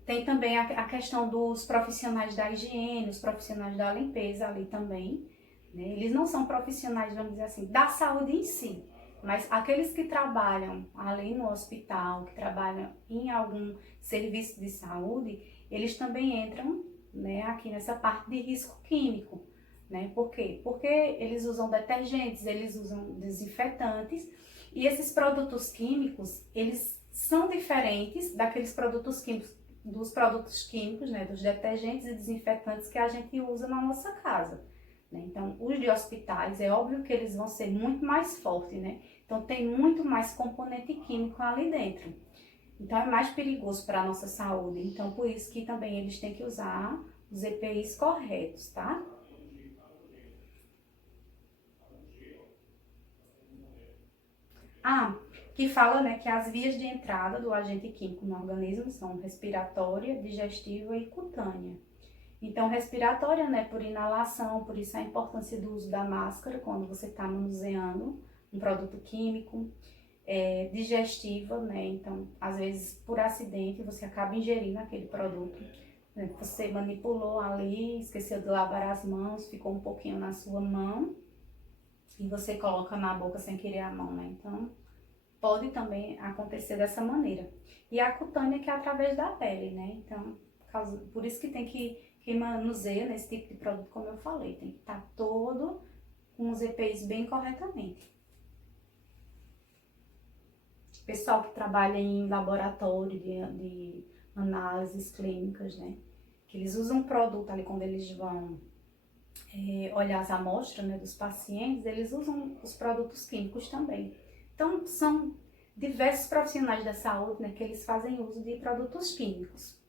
tem também a questão dos profissionais da higiene, os profissionais da limpeza ali também, né? Eles não são profissionais, vamos dizer assim, da saúde em si, mas aqueles que trabalham ali no hospital, que trabalham em algum serviço de saúde, eles também entram, né, aqui nessa parte de risco químico, né? Por quê? Porque eles usam detergentes, eles usam desinfetantes, e esses produtos químicos, eles são diferentes daqueles produtos químicos, né, dos detergentes e desinfetantes que a gente usa na nossa casa, né? Então, os de hospitais, é óbvio que eles vão ser muito mais fortes, né? Então, tem muito mais componente químico ali dentro. Então, é mais perigoso para a nossa saúde. Então, por isso que também eles têm que usar os EPIs corretos, tá? Que fala, né, que as vias de entrada do agente químico no organismo são respiratória, digestiva e cutânea. Então, respiratória, né, por inalação, por isso a importância do uso da máscara quando você está manuseando um produto químico. Digestiva, né, então, às vezes, por acidente, você acaba ingerindo aquele produto, né, você manipulou ali, esqueceu de lavar as mãos, ficou um pouquinho na sua mão e você coloca na boca sem querer a mão, né, então pode também acontecer dessa maneira. E a cutânea, que é através da pele, né? Então, por isso que tem que manuseia nesse tipo de produto, como eu falei, tem que estar todo com os EPIs bem corretamente. Pessoal que trabalha em laboratório de análises clínicas, né? Que eles usam um produto ali quando eles vão olhar as amostras, né, dos pacientes, eles usam os produtos químicos também. Então, são diversos profissionais da saúde, né, que eles fazem uso de produtos químicos.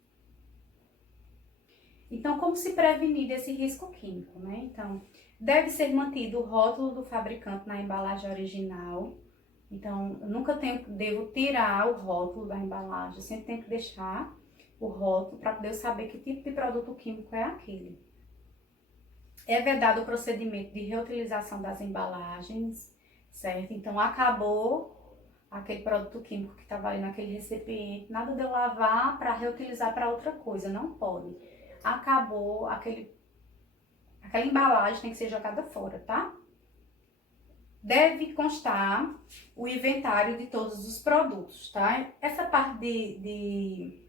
Então, como se prevenir desse risco químico, né? Então, deve ser mantido o rótulo do fabricante na embalagem original. Então, eu nunca devo tirar o rótulo da embalagem, eu sempre tenho que deixar o rótulo para poder saber que tipo de produto químico é aquele. É vedado o procedimento de reutilização das embalagens, certo? Então, acabou aquele produto químico que estava ali naquele recipiente, nada de eu lavar para reutilizar para outra coisa, não pode. acabou aquela embalagem tem que ser jogada fora, tá? Deve constar o inventário de todos os produtos, tá? Essa parte de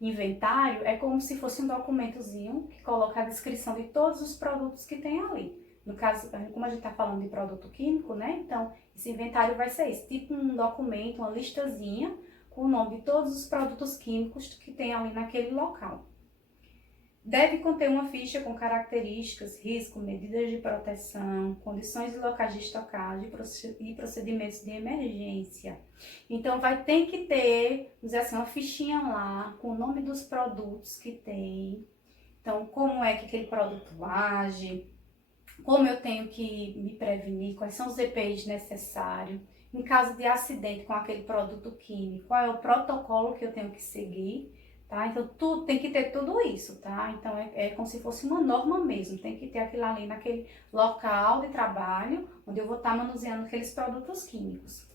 inventário é como se fosse um documentozinho que coloca a descrição de todos os produtos que tem ali. No caso, como a gente está falando de produto químico, né? Então, esse inventário vai ser esse, tipo um documento, uma listazinha com o nome de todos os produtos químicos que tem ali naquele local. Deve conter uma ficha com características, risco, medidas de proteção, condições e locais de estocagem e procedimentos de emergência. Então, tem que ter, vamos dizer assim, uma fichinha lá com o nome dos produtos que tem. Então, como é que aquele produto age, como eu tenho que me prevenir, quais são os EPIs necessários. Em caso de acidente com aquele produto químico, qual é o protocolo que eu tenho que seguir. Tá? Então, tem que ter tudo isso, tá? Então, é como se fosse uma norma mesmo. Tem que ter aquilo ali naquele local de trabalho, onde eu vou estar manuseando aqueles produtos químicos.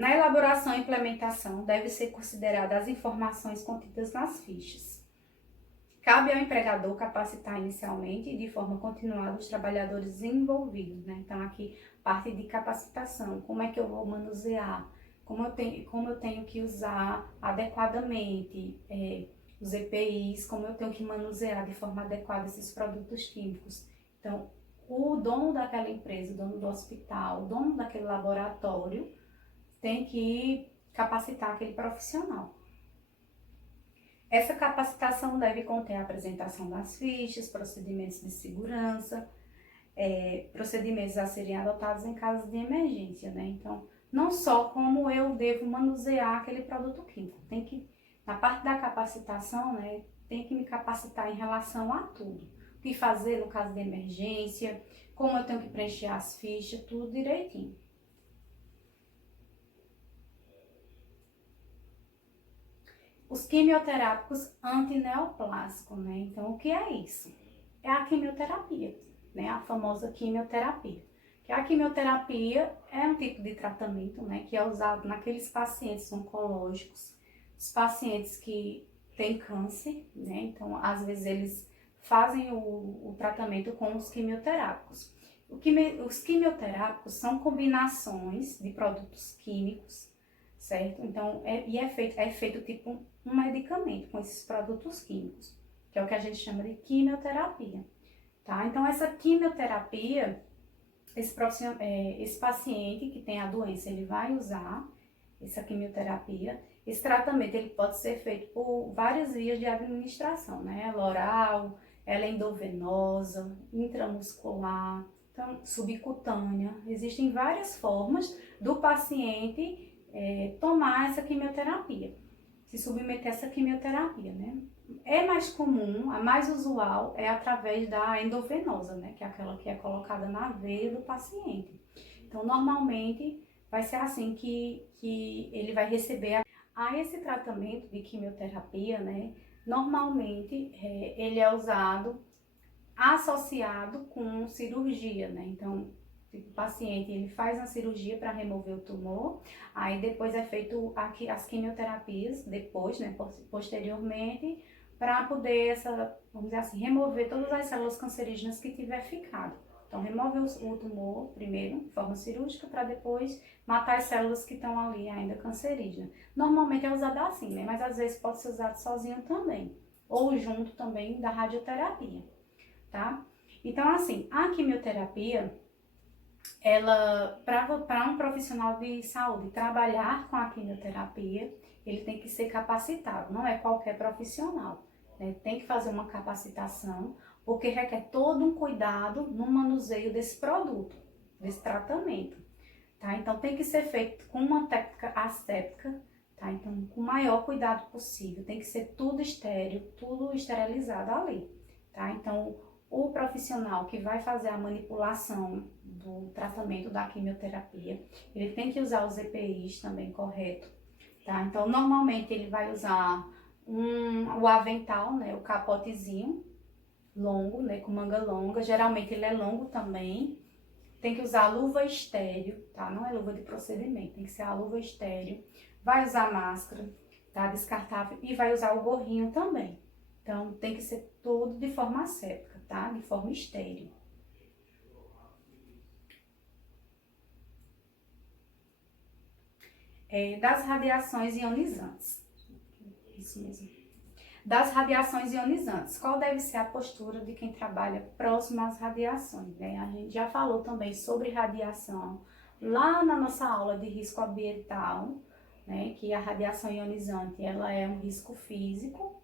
Na elaboração e implementação, deve ser considerada as informações contidas nas fichas. Cabe ao empregador capacitar inicialmente e de forma continuada os trabalhadores envolvidos, né? Então, aqui, parte de capacitação. Como é que eu vou manusear? Como eu tenho que usar adequadamente os EPIs, como eu tenho que manusear de forma adequada esses produtos químicos. Então, o dono daquela empresa, o dono do hospital, o dono daquele laboratório, tem que capacitar aquele profissional. Essa capacitação deve conter a apresentação das fichas, procedimentos de segurança, procedimentos a serem adotados em caso de emergência, né? Então, não só como eu devo manusear aquele produto químico, na parte da capacitação, né, tem que me capacitar em relação a tudo. O que fazer no caso de emergência, como eu tenho que preencher as fichas, tudo direitinho. Os quimioterápicos antineoplásicos, né? Então, o que é isso? É a quimioterapia, né? A famosa quimioterapia. Que a quimioterapia é um tipo de tratamento, né, que é usado naqueles pacientes oncológicos, os pacientes que têm câncer, né, então às vezes eles fazem o tratamento com os quimioterápicos. Os quimioterápicos são combinações de produtos químicos, certo? Então, é feito tipo um medicamento com esses produtos químicos, que é o que a gente chama de quimioterapia, tá? Então, essa quimioterapia, esse paciente que tem a doença, ele vai usar essa quimioterapia. Esse tratamento ele pode ser feito por várias vias de administração, né? Ela oral, ela endovenosa, intramuscular, então, subcutânea. Existem várias formas do paciente tomar essa quimioterapia, se submeter a essa quimioterapia, né? É mais comum, a mais usual é através da endovenosa, né? Que é aquela que é colocada na veia do paciente. Então, normalmente, vai ser assim que ele vai receber esse tratamento de quimioterapia, né? Normalmente, ele é usado associado com cirurgia, né? Então, o paciente ele faz uma cirurgia para remover o tumor, aí depois é feito as quimioterapias, depois, né, posteriormente, para poder, vamos dizer assim, remover todas as células cancerígenas que tiver ficado. Então, remove o tumor primeiro, de forma cirúrgica, para depois matar as células que estão ali ainda cancerígenas. Normalmente é usado assim, né, mas às vezes pode ser usado sozinho também, ou junto também da radioterapia, tá? Então, assim, a quimioterapia, ela, para um profissional de saúde trabalhar com a quimioterapia, ele tem que ser capacitado, não é qualquer profissional, né? Tem que fazer uma capacitação, porque requer todo um cuidado no manuseio desse produto, desse tratamento, tá? Então, tem que ser feito com uma técnica asséptica, tá? Então, com o maior cuidado possível, tem que ser tudo estéril, tudo esterilizado ali, tá? Então, o profissional que vai fazer a manipulação do tratamento da quimioterapia, ele tem que usar os EPIs também correto, tá? Então, normalmente ele vai usar o avental, né, o capotezinho longo, né, com manga longa, geralmente ele é longo também. Tem que usar luva estéreo, tá? Não é luva de procedimento, tem que ser a luva estéreo. Vai usar máscara, tá? Descartável, e vai usar o gorrinho também, Então, tem que ser tudo de forma asséptica, tá? De forma estéril. Das radiações ionizantes. Isso mesmo. Das radiações ionizantes. Qual deve ser a postura de quem trabalha próximo às radiações, né? A gente já falou também sobre radiação lá na nossa aula de risco ambiental, né? Que a radiação ionizante, ela é um risco físico.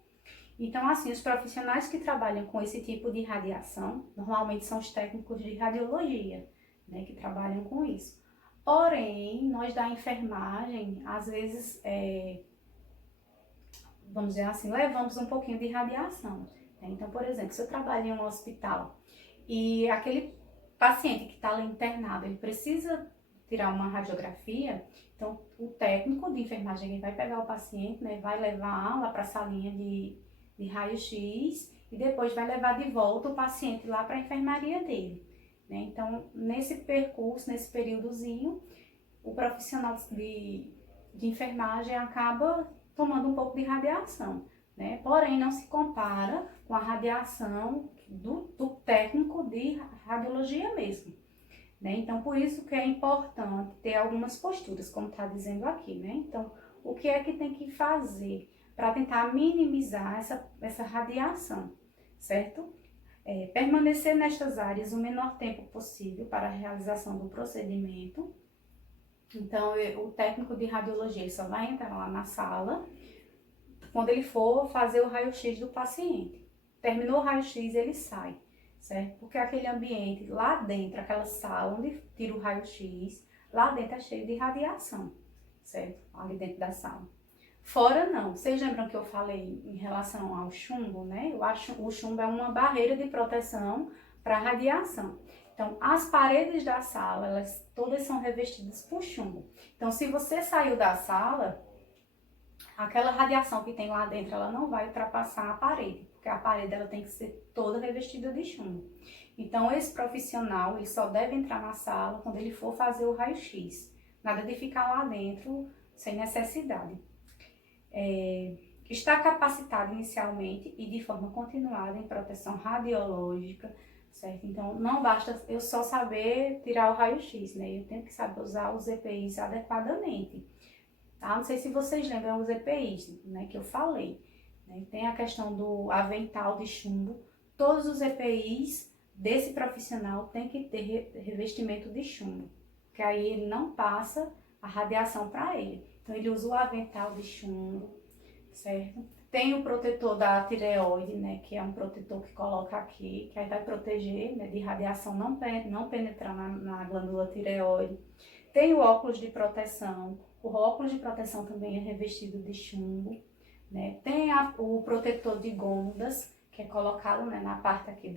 Então, assim, os profissionais que trabalham com esse tipo de radiação, normalmente são os técnicos de radiologia, né? Que trabalham com isso. Porém, nós da enfermagem, às vezes, vamos dizer assim, levamos um pouquinho de radiação. Né? Então, por exemplo, se eu trabalho em um hospital e aquele paciente que está ali internado, ele precisa tirar uma radiografia, então o técnico de enfermagem ele vai pegar o paciente, né, vai levar lá para a salinha de raio-x e depois vai levar de volta o paciente lá para a enfermaria dele. Né? Então, nesse percurso, nesse períodozinho, o profissional de enfermagem acaba tomando um pouco de radiação, né? Porém, não se compara com a radiação do técnico de radiologia mesmo, né? Então, por isso que é importante ter algumas posturas, como está dizendo aqui, né? Então, o que é que tem que fazer para tentar minimizar essa radiação, certo? Permanecer nestas áreas o menor tempo possível para a realização do procedimento. Então, o técnico de radiologia só vai entrar lá na sala quando ele for fazer o raio-x do paciente. Terminou o raio-x, ele sai, certo? Porque aquele ambiente lá dentro, aquela sala onde tira o raio-x, lá dentro é cheio de radiação, certo? Ali dentro da sala. Fora não. Vocês lembram que eu falei em relação ao chumbo, né? O chumbo é uma barreira de proteção para a radiação. Então, as paredes da sala, elas todas são revestidas por chumbo. Então, se você saiu da sala, aquela radiação que tem lá dentro, ela não vai ultrapassar a parede, porque a parede ela tem que ser toda revestida de chumbo. Então, esse profissional, ele só deve entrar na sala quando ele for fazer o raio-x. Nada de ficar lá dentro sem necessidade. Está capacitado inicialmente e de forma continuada em proteção radiológica, certo? Então, não basta eu só saber tirar o raio-x, né? Eu tenho que saber usar os EPIs adequadamente, tá? Não sei se vocês lembram os EPIs, né, que eu falei, né? Tem a questão do avental de chumbo. Todos os EPIs desse profissional tem que ter revestimento de chumbo, que aí ele não passa a radiação para ele. Então, ele usa o avental de chumbo, certo? Tem o protetor da tireoide, né, que é um protetor que coloca aqui, que aí vai proteger, né, de radiação não penetrar na glândula tireoide. Tem o óculos de proteção. O óculos de proteção também é revestido de chumbo, né? Tem o protetor de gônadas, que é colocado, né, na parte aqui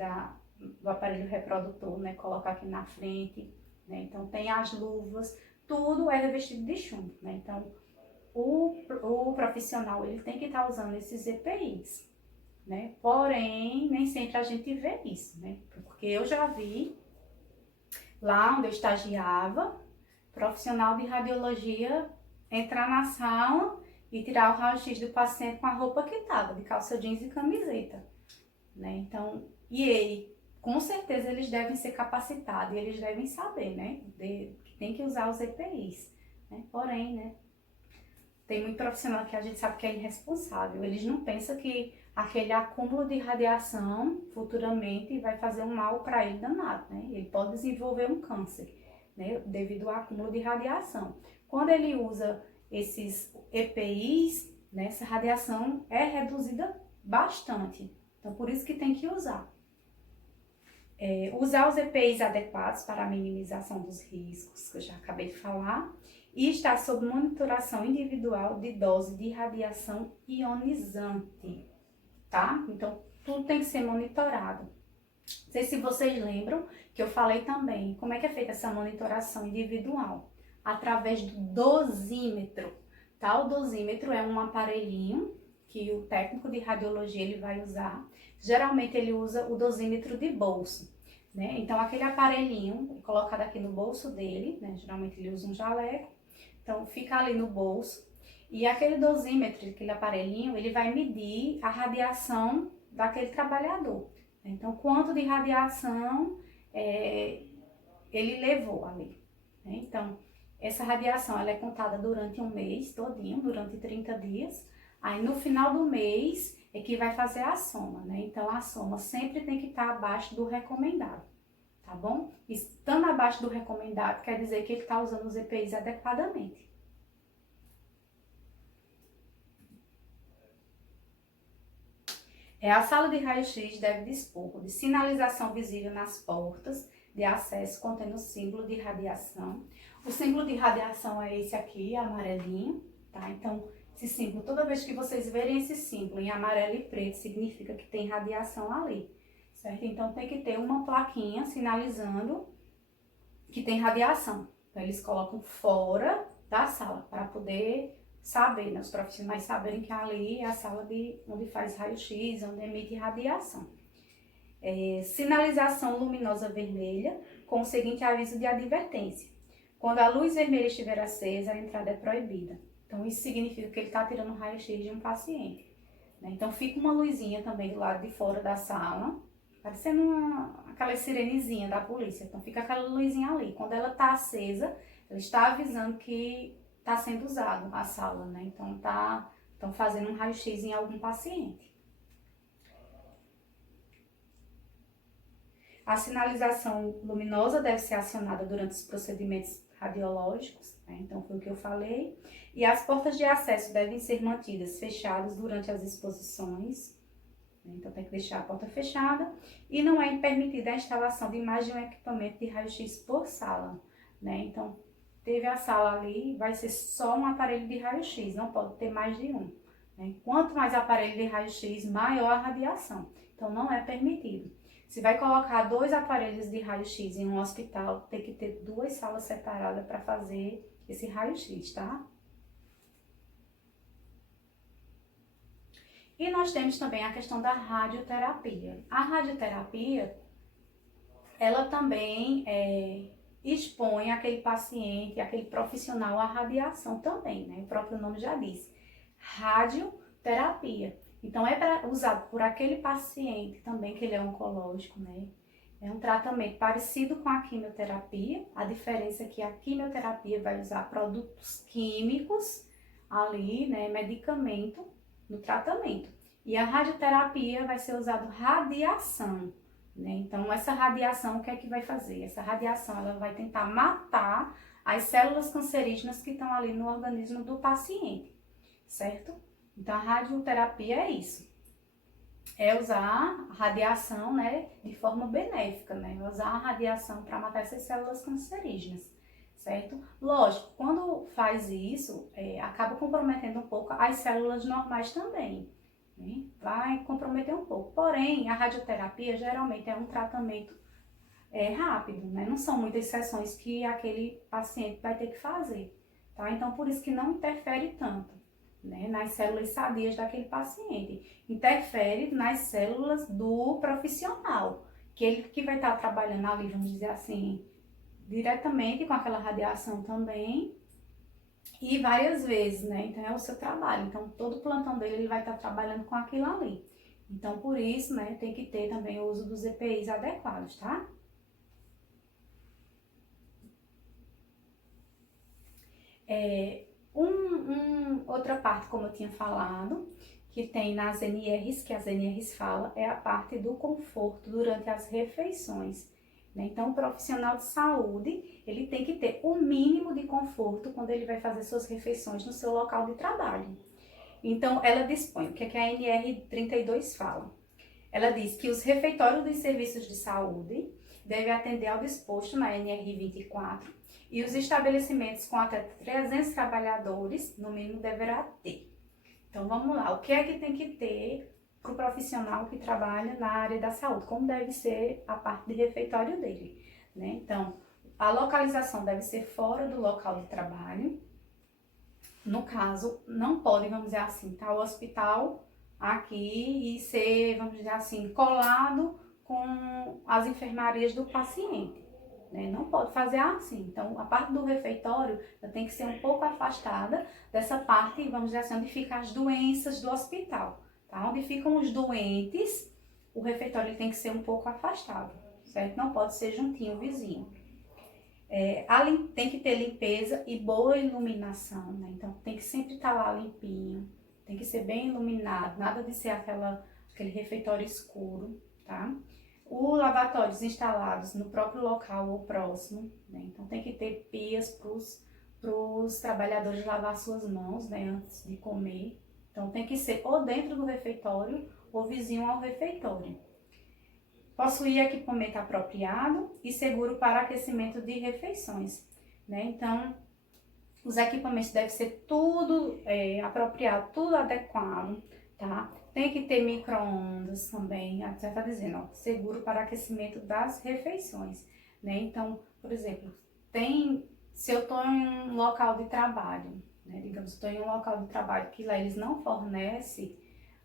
do aparelho reprodutor, né, coloca aqui na frente, né? Então, tem as luvas. Tudo é revestido de chumbo, né? Então, o profissional, ele tem que estar usando esses EPIs, né? Porém, nem sempre a gente vê isso, né? Porque eu já vi, lá onde eu estagiava, profissional de radiologia entrar na sala e tirar o raio-x do paciente com a roupa que estava, de calça jeans e camiseta, né? Então, com certeza eles devem ser capacitados e eles devem saber, né? Que tem que usar os EPIs, né? Porém, né? Tem muito profissional que a gente sabe que é irresponsável. Eles não pensam que aquele acúmulo de radiação futuramente vai fazer um mal para ele danado, né? Ele pode desenvolver um câncer, né? Devido ao acúmulo de radiação. Quando ele usa esses EPIs, né, essa radiação é reduzida bastante. Então, por isso que tem que usar. Usar os EPIs adequados para a minimização dos riscos, que eu já acabei de falar, e estar sob monitoração individual de dose de radiação ionizante, tá? Então, tudo tem que ser monitorado. Não sei se vocês lembram que eu falei também como é que é feita essa monitoração individual, através do dosímetro, tá? O dosímetro é um aparelhinho que o técnico de radiologia ele vai usar. Geralmente ele usa o dosímetro de bolso, né? Então aquele aparelhinho colocado aqui no bolso dele, né? Geralmente ele usa um jaleco, então fica ali no bolso e aquele dosímetro, aquele aparelhinho, ele vai medir a radiação daquele trabalhador. Então, quanto de radiação ele levou ali, né? Então, essa radiação ela é contada durante um mês todinho, durante 30 dias. Aí, no final do mês, é que vai fazer a soma, né? Então, a soma sempre tem que estar abaixo do recomendado, tá bom? Estando abaixo do recomendado, quer dizer que ele está usando os EPIs adequadamente. A sala de raio-x deve dispor de sinalização visível nas portas de acesso contendo o símbolo de radiação. O símbolo de radiação é esse aqui, amarelinho, tá? Então, esse símbolo, toda vez que vocês verem esse símbolo em amarelo e preto, significa que tem radiação ali, certo? Então, tem que ter uma plaquinha sinalizando que tem radiação. Então, eles colocam fora da sala para poder saber, né, os profissionais saberem que ali é a sala onde faz raio-x, onde emite radiação. Sinalização luminosa vermelha com o seguinte aviso de advertência. Quando a luz vermelha estiver acesa, a entrada é proibida. Então, isso significa que ele está tirando raio-x de um paciente, né? Então, fica uma luzinha também do lado de fora da sala, parecendo aquela sirenezinha da polícia. Então, fica aquela luzinha ali. Quando ela está acesa, ela está avisando que está sendo usado a sala, né? Então, estão fazendo um raio-x em algum paciente. A sinalização luminosa deve ser acionada durante os procedimentos radiológicos, né? Então, foi o que eu falei. E as portas de acesso devem ser mantidas fechadas durante as exposições. Então, tem que deixar a porta fechada. E não é permitida a instalação de mais de um equipamento de raio-x por sala, né? Então, teve a sala ali, vai ser só um aparelho de raio-x, não pode ter mais de um, né? Quanto mais aparelho de raio-x, maior a radiação. Então, não é permitido. Se vai colocar 2 aparelhos de raio-x em um hospital, tem que ter 2 salas separadas para fazer esse raio-x, tá? E nós temos também a questão da radioterapia. A radioterapia, ela também expõe aquele paciente, aquele profissional à radiação também, né? O próprio nome já diz, radioterapia. Então, é usado por aquele paciente também, que ele é oncológico, né? É um tratamento parecido com a quimioterapia, a diferença é que a quimioterapia vai usar produtos químicos ali, né? Medicamento no tratamento. E a radioterapia vai ser usado radiação, né? Então, essa radiação, o que é que vai fazer? Essa radiação, ela vai tentar matar as células cancerígenas que estão ali no organismo do paciente, certo? Então, a radioterapia é isso. É usar a radiação, né, de forma benéfica, né? Usar a radiação para matar essas células cancerígenas, certo? Lógico, quando faz isso, acaba comprometendo um pouco as células normais também, né? Vai comprometer um pouco. Porém, a radioterapia geralmente é um tratamento rápido, né? Não são muitas sessões que aquele paciente vai ter que fazer, tá? Então, por isso que não interfere tanto, né, nas células sadias daquele paciente. Interfere nas células do profissional, que ele que vai estar trabalhando ali, vamos dizer assim, diretamente com aquela radiação também, e várias vezes, né? Então, é o seu trabalho. Então, todo o plantão dele, ele vai estar trabalhando com aquilo ali. Então, por isso, né, tem que ter também o uso dos EPIs adequados, tá? Outra parte, como eu tinha falado, que tem nas NRs, que as NRs falam, é a parte do conforto durante as refeições, né? Então, o profissional de saúde, ele tem que ter o mínimo de conforto quando ele vai fazer suas refeições no seu local de trabalho. Então, ela dispõe, o que a NR 32 fala? Ela diz que os refeitórios dos serviços de saúde devem atender ao disposto na NR 24 e os estabelecimentos com até 300 trabalhadores, no mínimo, deverá ter. Então, vamos lá. O que é que tem que ter para o profissional que trabalha na área da saúde? Como deve ser a parte de refeitório dele, né? Então, a localização deve ser fora do local de trabalho. No caso, não pode, vamos dizer assim, estar o hospital aqui e ser, vamos dizer assim, colado com as enfermarias do paciente, né? Não pode fazer assim. Então, a parte do refeitório tem que ser um pouco afastada dessa parte, vamos dizer assim, onde ficam as doenças do hospital, tá? tá? Onde ficam os doentes, o refeitório ele tem que ser um pouco afastado, certo? Não pode ser juntinho, vizinho. Tem que ter limpeza e boa iluminação, né? Então tem que sempre estar lá limpinho, tem que ser bem iluminado, nada de ser aquele refeitório escuro, tá? Os lavatórios instalados no próprio local ou próximo, né? Então tem que ter pias para os trabalhadores lavar suas mãos, né, antes de comer. Então tem que ser ou dentro do refeitório ou vizinho ao refeitório. Possuir equipamento apropriado e seguro para aquecimento de refeições, né? Então os equipamentos devem ser tudo apropriado, tudo adequado, tá? Tem que ter micro-ondas também, você está dizendo, ó, seguro para aquecimento das refeições, né? Então, por exemplo, se eu estou em um local de trabalho, né? Digamos, estou em um local de trabalho que lá eles não fornecem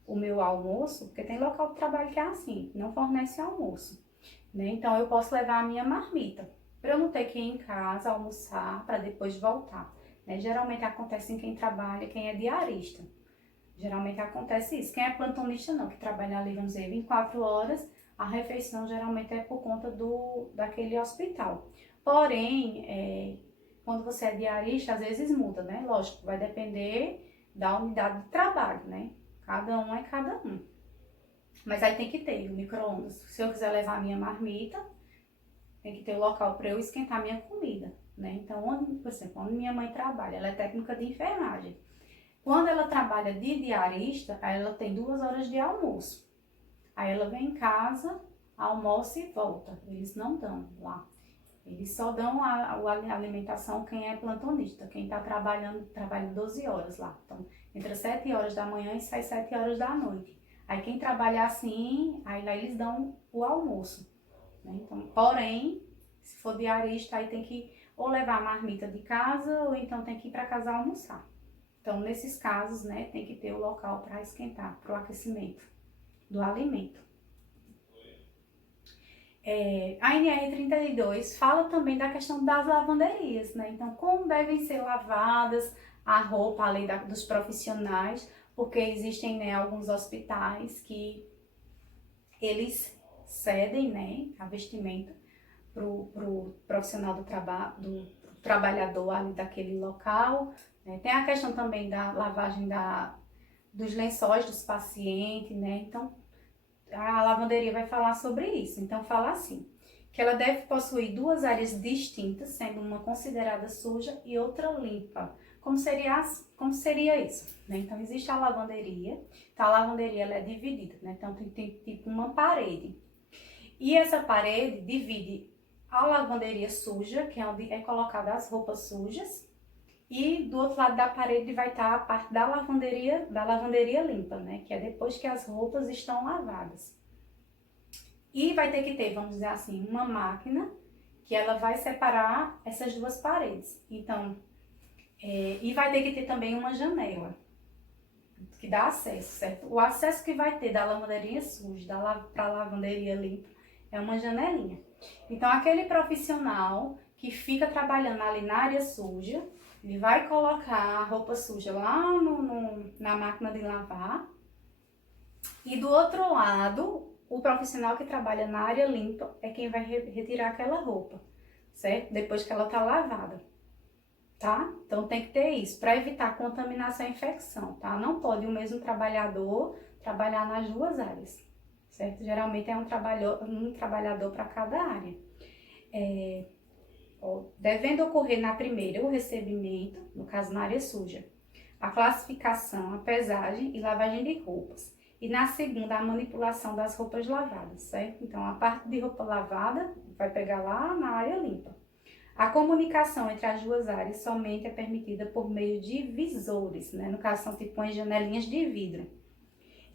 o meu almoço, porque tem local de trabalho que é assim, não fornece almoço, né? Então, eu posso levar a minha marmita, para eu não ter que ir em casa almoçar para depois voltar, né? Geralmente acontece em quem trabalha, quem é diarista. Geralmente acontece isso. Quem é plantonista não, que trabalha ali, vamos dizer, 24 horas, a refeição geralmente é por conta daquele hospital. Porém, quando você é diarista, às vezes muda, né? Lógico, vai depender da unidade de trabalho, né? Cada um é cada um. Mas aí tem que ter o micro-ondas. Se eu quiser levar a minha marmita, tem que ter o local para eu esquentar minha comida, né? Então, por exemplo, onde minha mãe trabalha, ela é técnica de enfermagem. Quando ela trabalha de diarista, aí ela tem 2 horas de almoço. Aí ela vem em casa, almoça e volta. Eles não dão lá. Eles só dão a alimentação quem é plantonista. Quem está trabalhando, trabalha 12 horas lá. Então, entra 7 horas da manhã e sai 7 horas da noite. Aí quem trabalha assim, aí lá eles dão o almoço, né? Então, porém, se for diarista, aí tem que ou levar a marmita de casa ou então tem que ir para casa almoçar. Então, nesses casos, né, tem que ter o local para esquentar, para o aquecimento do alimento. A NR32 fala também da questão das lavanderias, né? Então, como devem ser lavadas a roupa, além dos profissionais, porque existem, né, alguns hospitais que eles cedem, né, a vestimenta pro profissional do trabalhador ali daquele local, né? Tem a questão também da lavagem dos lençóis dos pacientes, né? Então, a lavanderia vai falar sobre isso. Então, fala assim, que ela deve possuir 2 áreas distintas, sendo uma considerada suja e outra limpa. Como seria isso, né? Então, existe a lavanderia, tá? A lavanderia ela é dividida, né? Então, tem tipo uma parede. E essa parede divide a lavanderia suja, que é onde é colocada as roupas sujas, e do outro lado da parede vai estar a parte da lavanderia limpa, né? Que é depois que as roupas estão lavadas. E vai ter que ter, vamos dizer assim, uma máquina que ela vai separar essas 2 paredes. Então, e vai ter que ter também uma janela que dá acesso, certo? O acesso que vai ter da lavanderia suja para a lavanderia limpa é uma janelinha. Então, aquele profissional que fica trabalhando ali na área suja, ele vai colocar a roupa suja lá na máquina de lavar. E do outro lado, o profissional que trabalha na área limpa é quem vai retirar aquela roupa, certo? Depois que ela está lavada, tá? Então tem que ter isso, para evitar contaminação e infecção, tá? Não pode o mesmo trabalhador trabalhar nas 2 áreas, certo? Geralmente é um trabalhador para cada área. Devendo ocorrer na primeira o recebimento, no caso na área suja, a classificação, a pesagem e lavagem de roupas. E na segunda, a manipulação das roupas lavadas, certo? Então, a parte de roupa lavada vai pegar lá na área limpa. A comunicação entre as 2 áreas somente é permitida por meio de visores, né? No caso, são tipo umas janelinhas de vidro.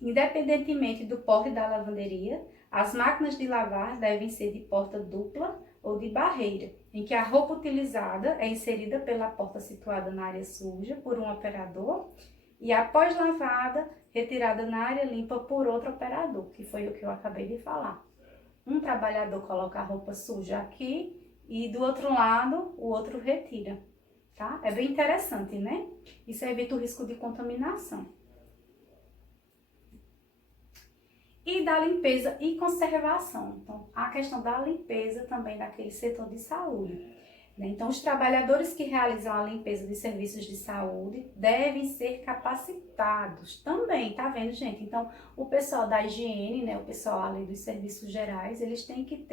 Independentemente do porte da lavanderia, as máquinas de lavar devem ser de porta dupla ou de barreira, em que a roupa utilizada é inserida pela porta situada na área suja por um operador e, após lavada, retirada na área limpa por outro operador, que foi o que eu acabei de falar. Um trabalhador coloca a roupa suja aqui e do outro lado o outro retira, tá? É bem interessante, né? Isso evita o risco de contaminação. e da limpeza e conservação. Então, a questão da limpeza também daquele setor de saúde. Então, os trabalhadores que realizam a limpeza de serviços de saúde devem ser capacitados também, tá vendo, gente? Então, o pessoal da higiene, né, o pessoal ali dos serviços gerais, eles têm que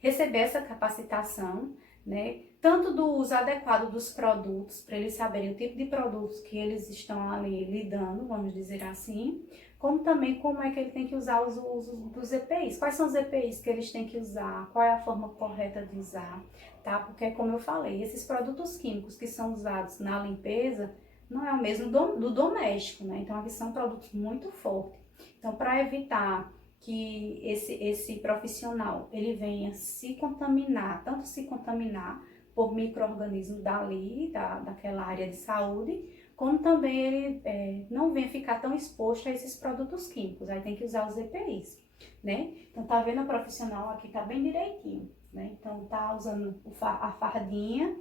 receber essa capacitação, né? Tanto do uso adequado dos produtos, para eles saberem o tipo de produtos que eles estão ali lidando, vamos dizer assim, como também como é que ele tem que usar os usos dos EPIs. Quais são os EPIs que eles têm que usar? Qual é a forma correta de usar? Tá? Porque, como eu falei, esses produtos químicos que são usados na limpeza não é o mesmo do doméstico, né? Então, aqui são produtos muito fortes. Então, para evitar que esse profissional ele venha se contaminar, tanto se contaminar por micro-organismos daquela área de saúde, como também ele não venha ficar tão exposto a esses produtos químicos. Aí tem que usar os EPIs, né? Então, tá vendo a profissional aqui, tá bem direitinho, né? Então, tá usando a fardinha,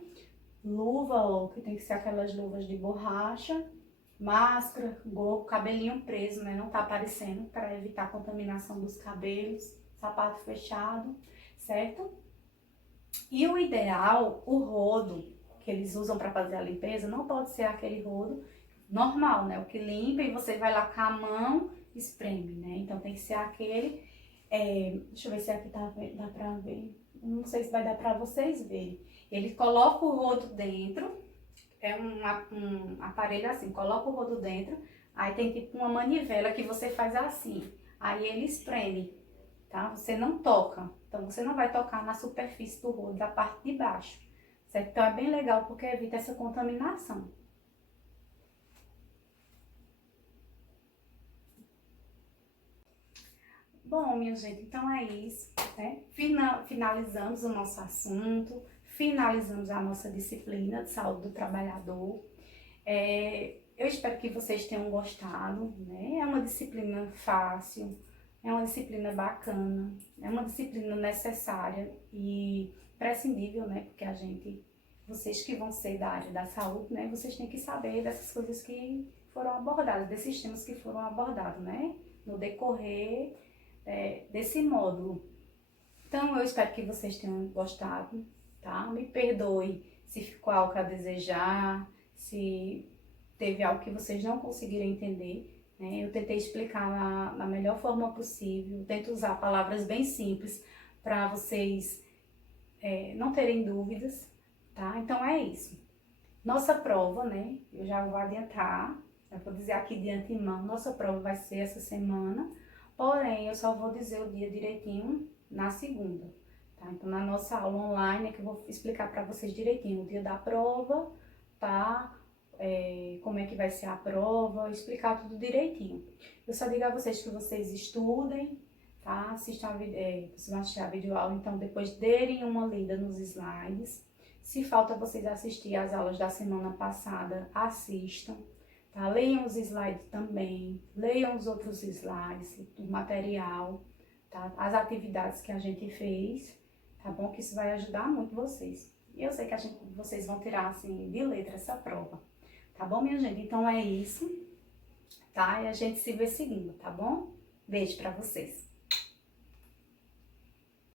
luva, ó, que tem que ser aquelas luvas de borracha, máscara, gorro, cabelinho preso, né? Não tá aparecendo para evitar a contaminação dos cabelos, sapato fechado, certo? E o ideal, o rodo que eles usam para fazer a limpeza, não pode ser aquele rodo normal, né? O que limpa e você vai lá com a mão, espreme, né? Então tem que ser aquele, deixa eu ver se aqui dá pra ver, não sei se vai dar pra vocês verem. Ele coloca o rodo dentro, é um aparelho assim, coloca o rodo dentro, aí tem tipo uma manivela que você faz assim, aí ele espreme, tá? Você não toca, então você não vai tocar na superfície do rodo, da parte de baixo, certo? Então é bem legal porque evita essa contaminação. Bom, minha gente, então é isso, né? Finalizamos o nosso assunto, finalizamos a nossa disciplina de saúde do trabalhador. Eu espero que vocês tenham gostado, né? É uma disciplina fácil, é uma disciplina bacana, é uma disciplina necessária e prescindível, né? Porque vocês que vão ser da área da saúde, né? Vocês têm que saber dessas coisas que foram abordadas, desses temas que foram abordados, né? No decorrer desse módulo. Então, eu espero que vocês tenham gostado, tá? Me perdoe se ficou algo a desejar, se teve algo que vocês não conseguiram entender, né? Eu tentei explicar na melhor forma possível, tento usar palavras bem simples para vocês não terem dúvidas, tá? Então é isso. Nossa prova, né? Eu já vou adiantar, já vou dizer aqui de antemão, nossa prova vai ser essa semana, porém eu só vou dizer o dia direitinho na segunda, tá? Então na nossa aula online é que eu vou explicar para vocês direitinho o dia da prova, tá? Como é que vai ser a prova, explicar tudo direitinho. Eu só digo a vocês que vocês estudem, tá? Assistam vocês vão assistir a videoaula, então depois derem uma lida nos slides. Se falta vocês assistir às aulas da semana passada, assistam, tá? Leiam os slides também, leiam os outros slides, o material, tá? As atividades que a gente fez, tá bom? Que isso vai ajudar muito vocês. E eu sei que vocês vão tirar, assim, de letra essa prova. Tá bom, minha gente? Então é isso, tá? E a gente se vê segunda, tá bom? Beijo pra vocês.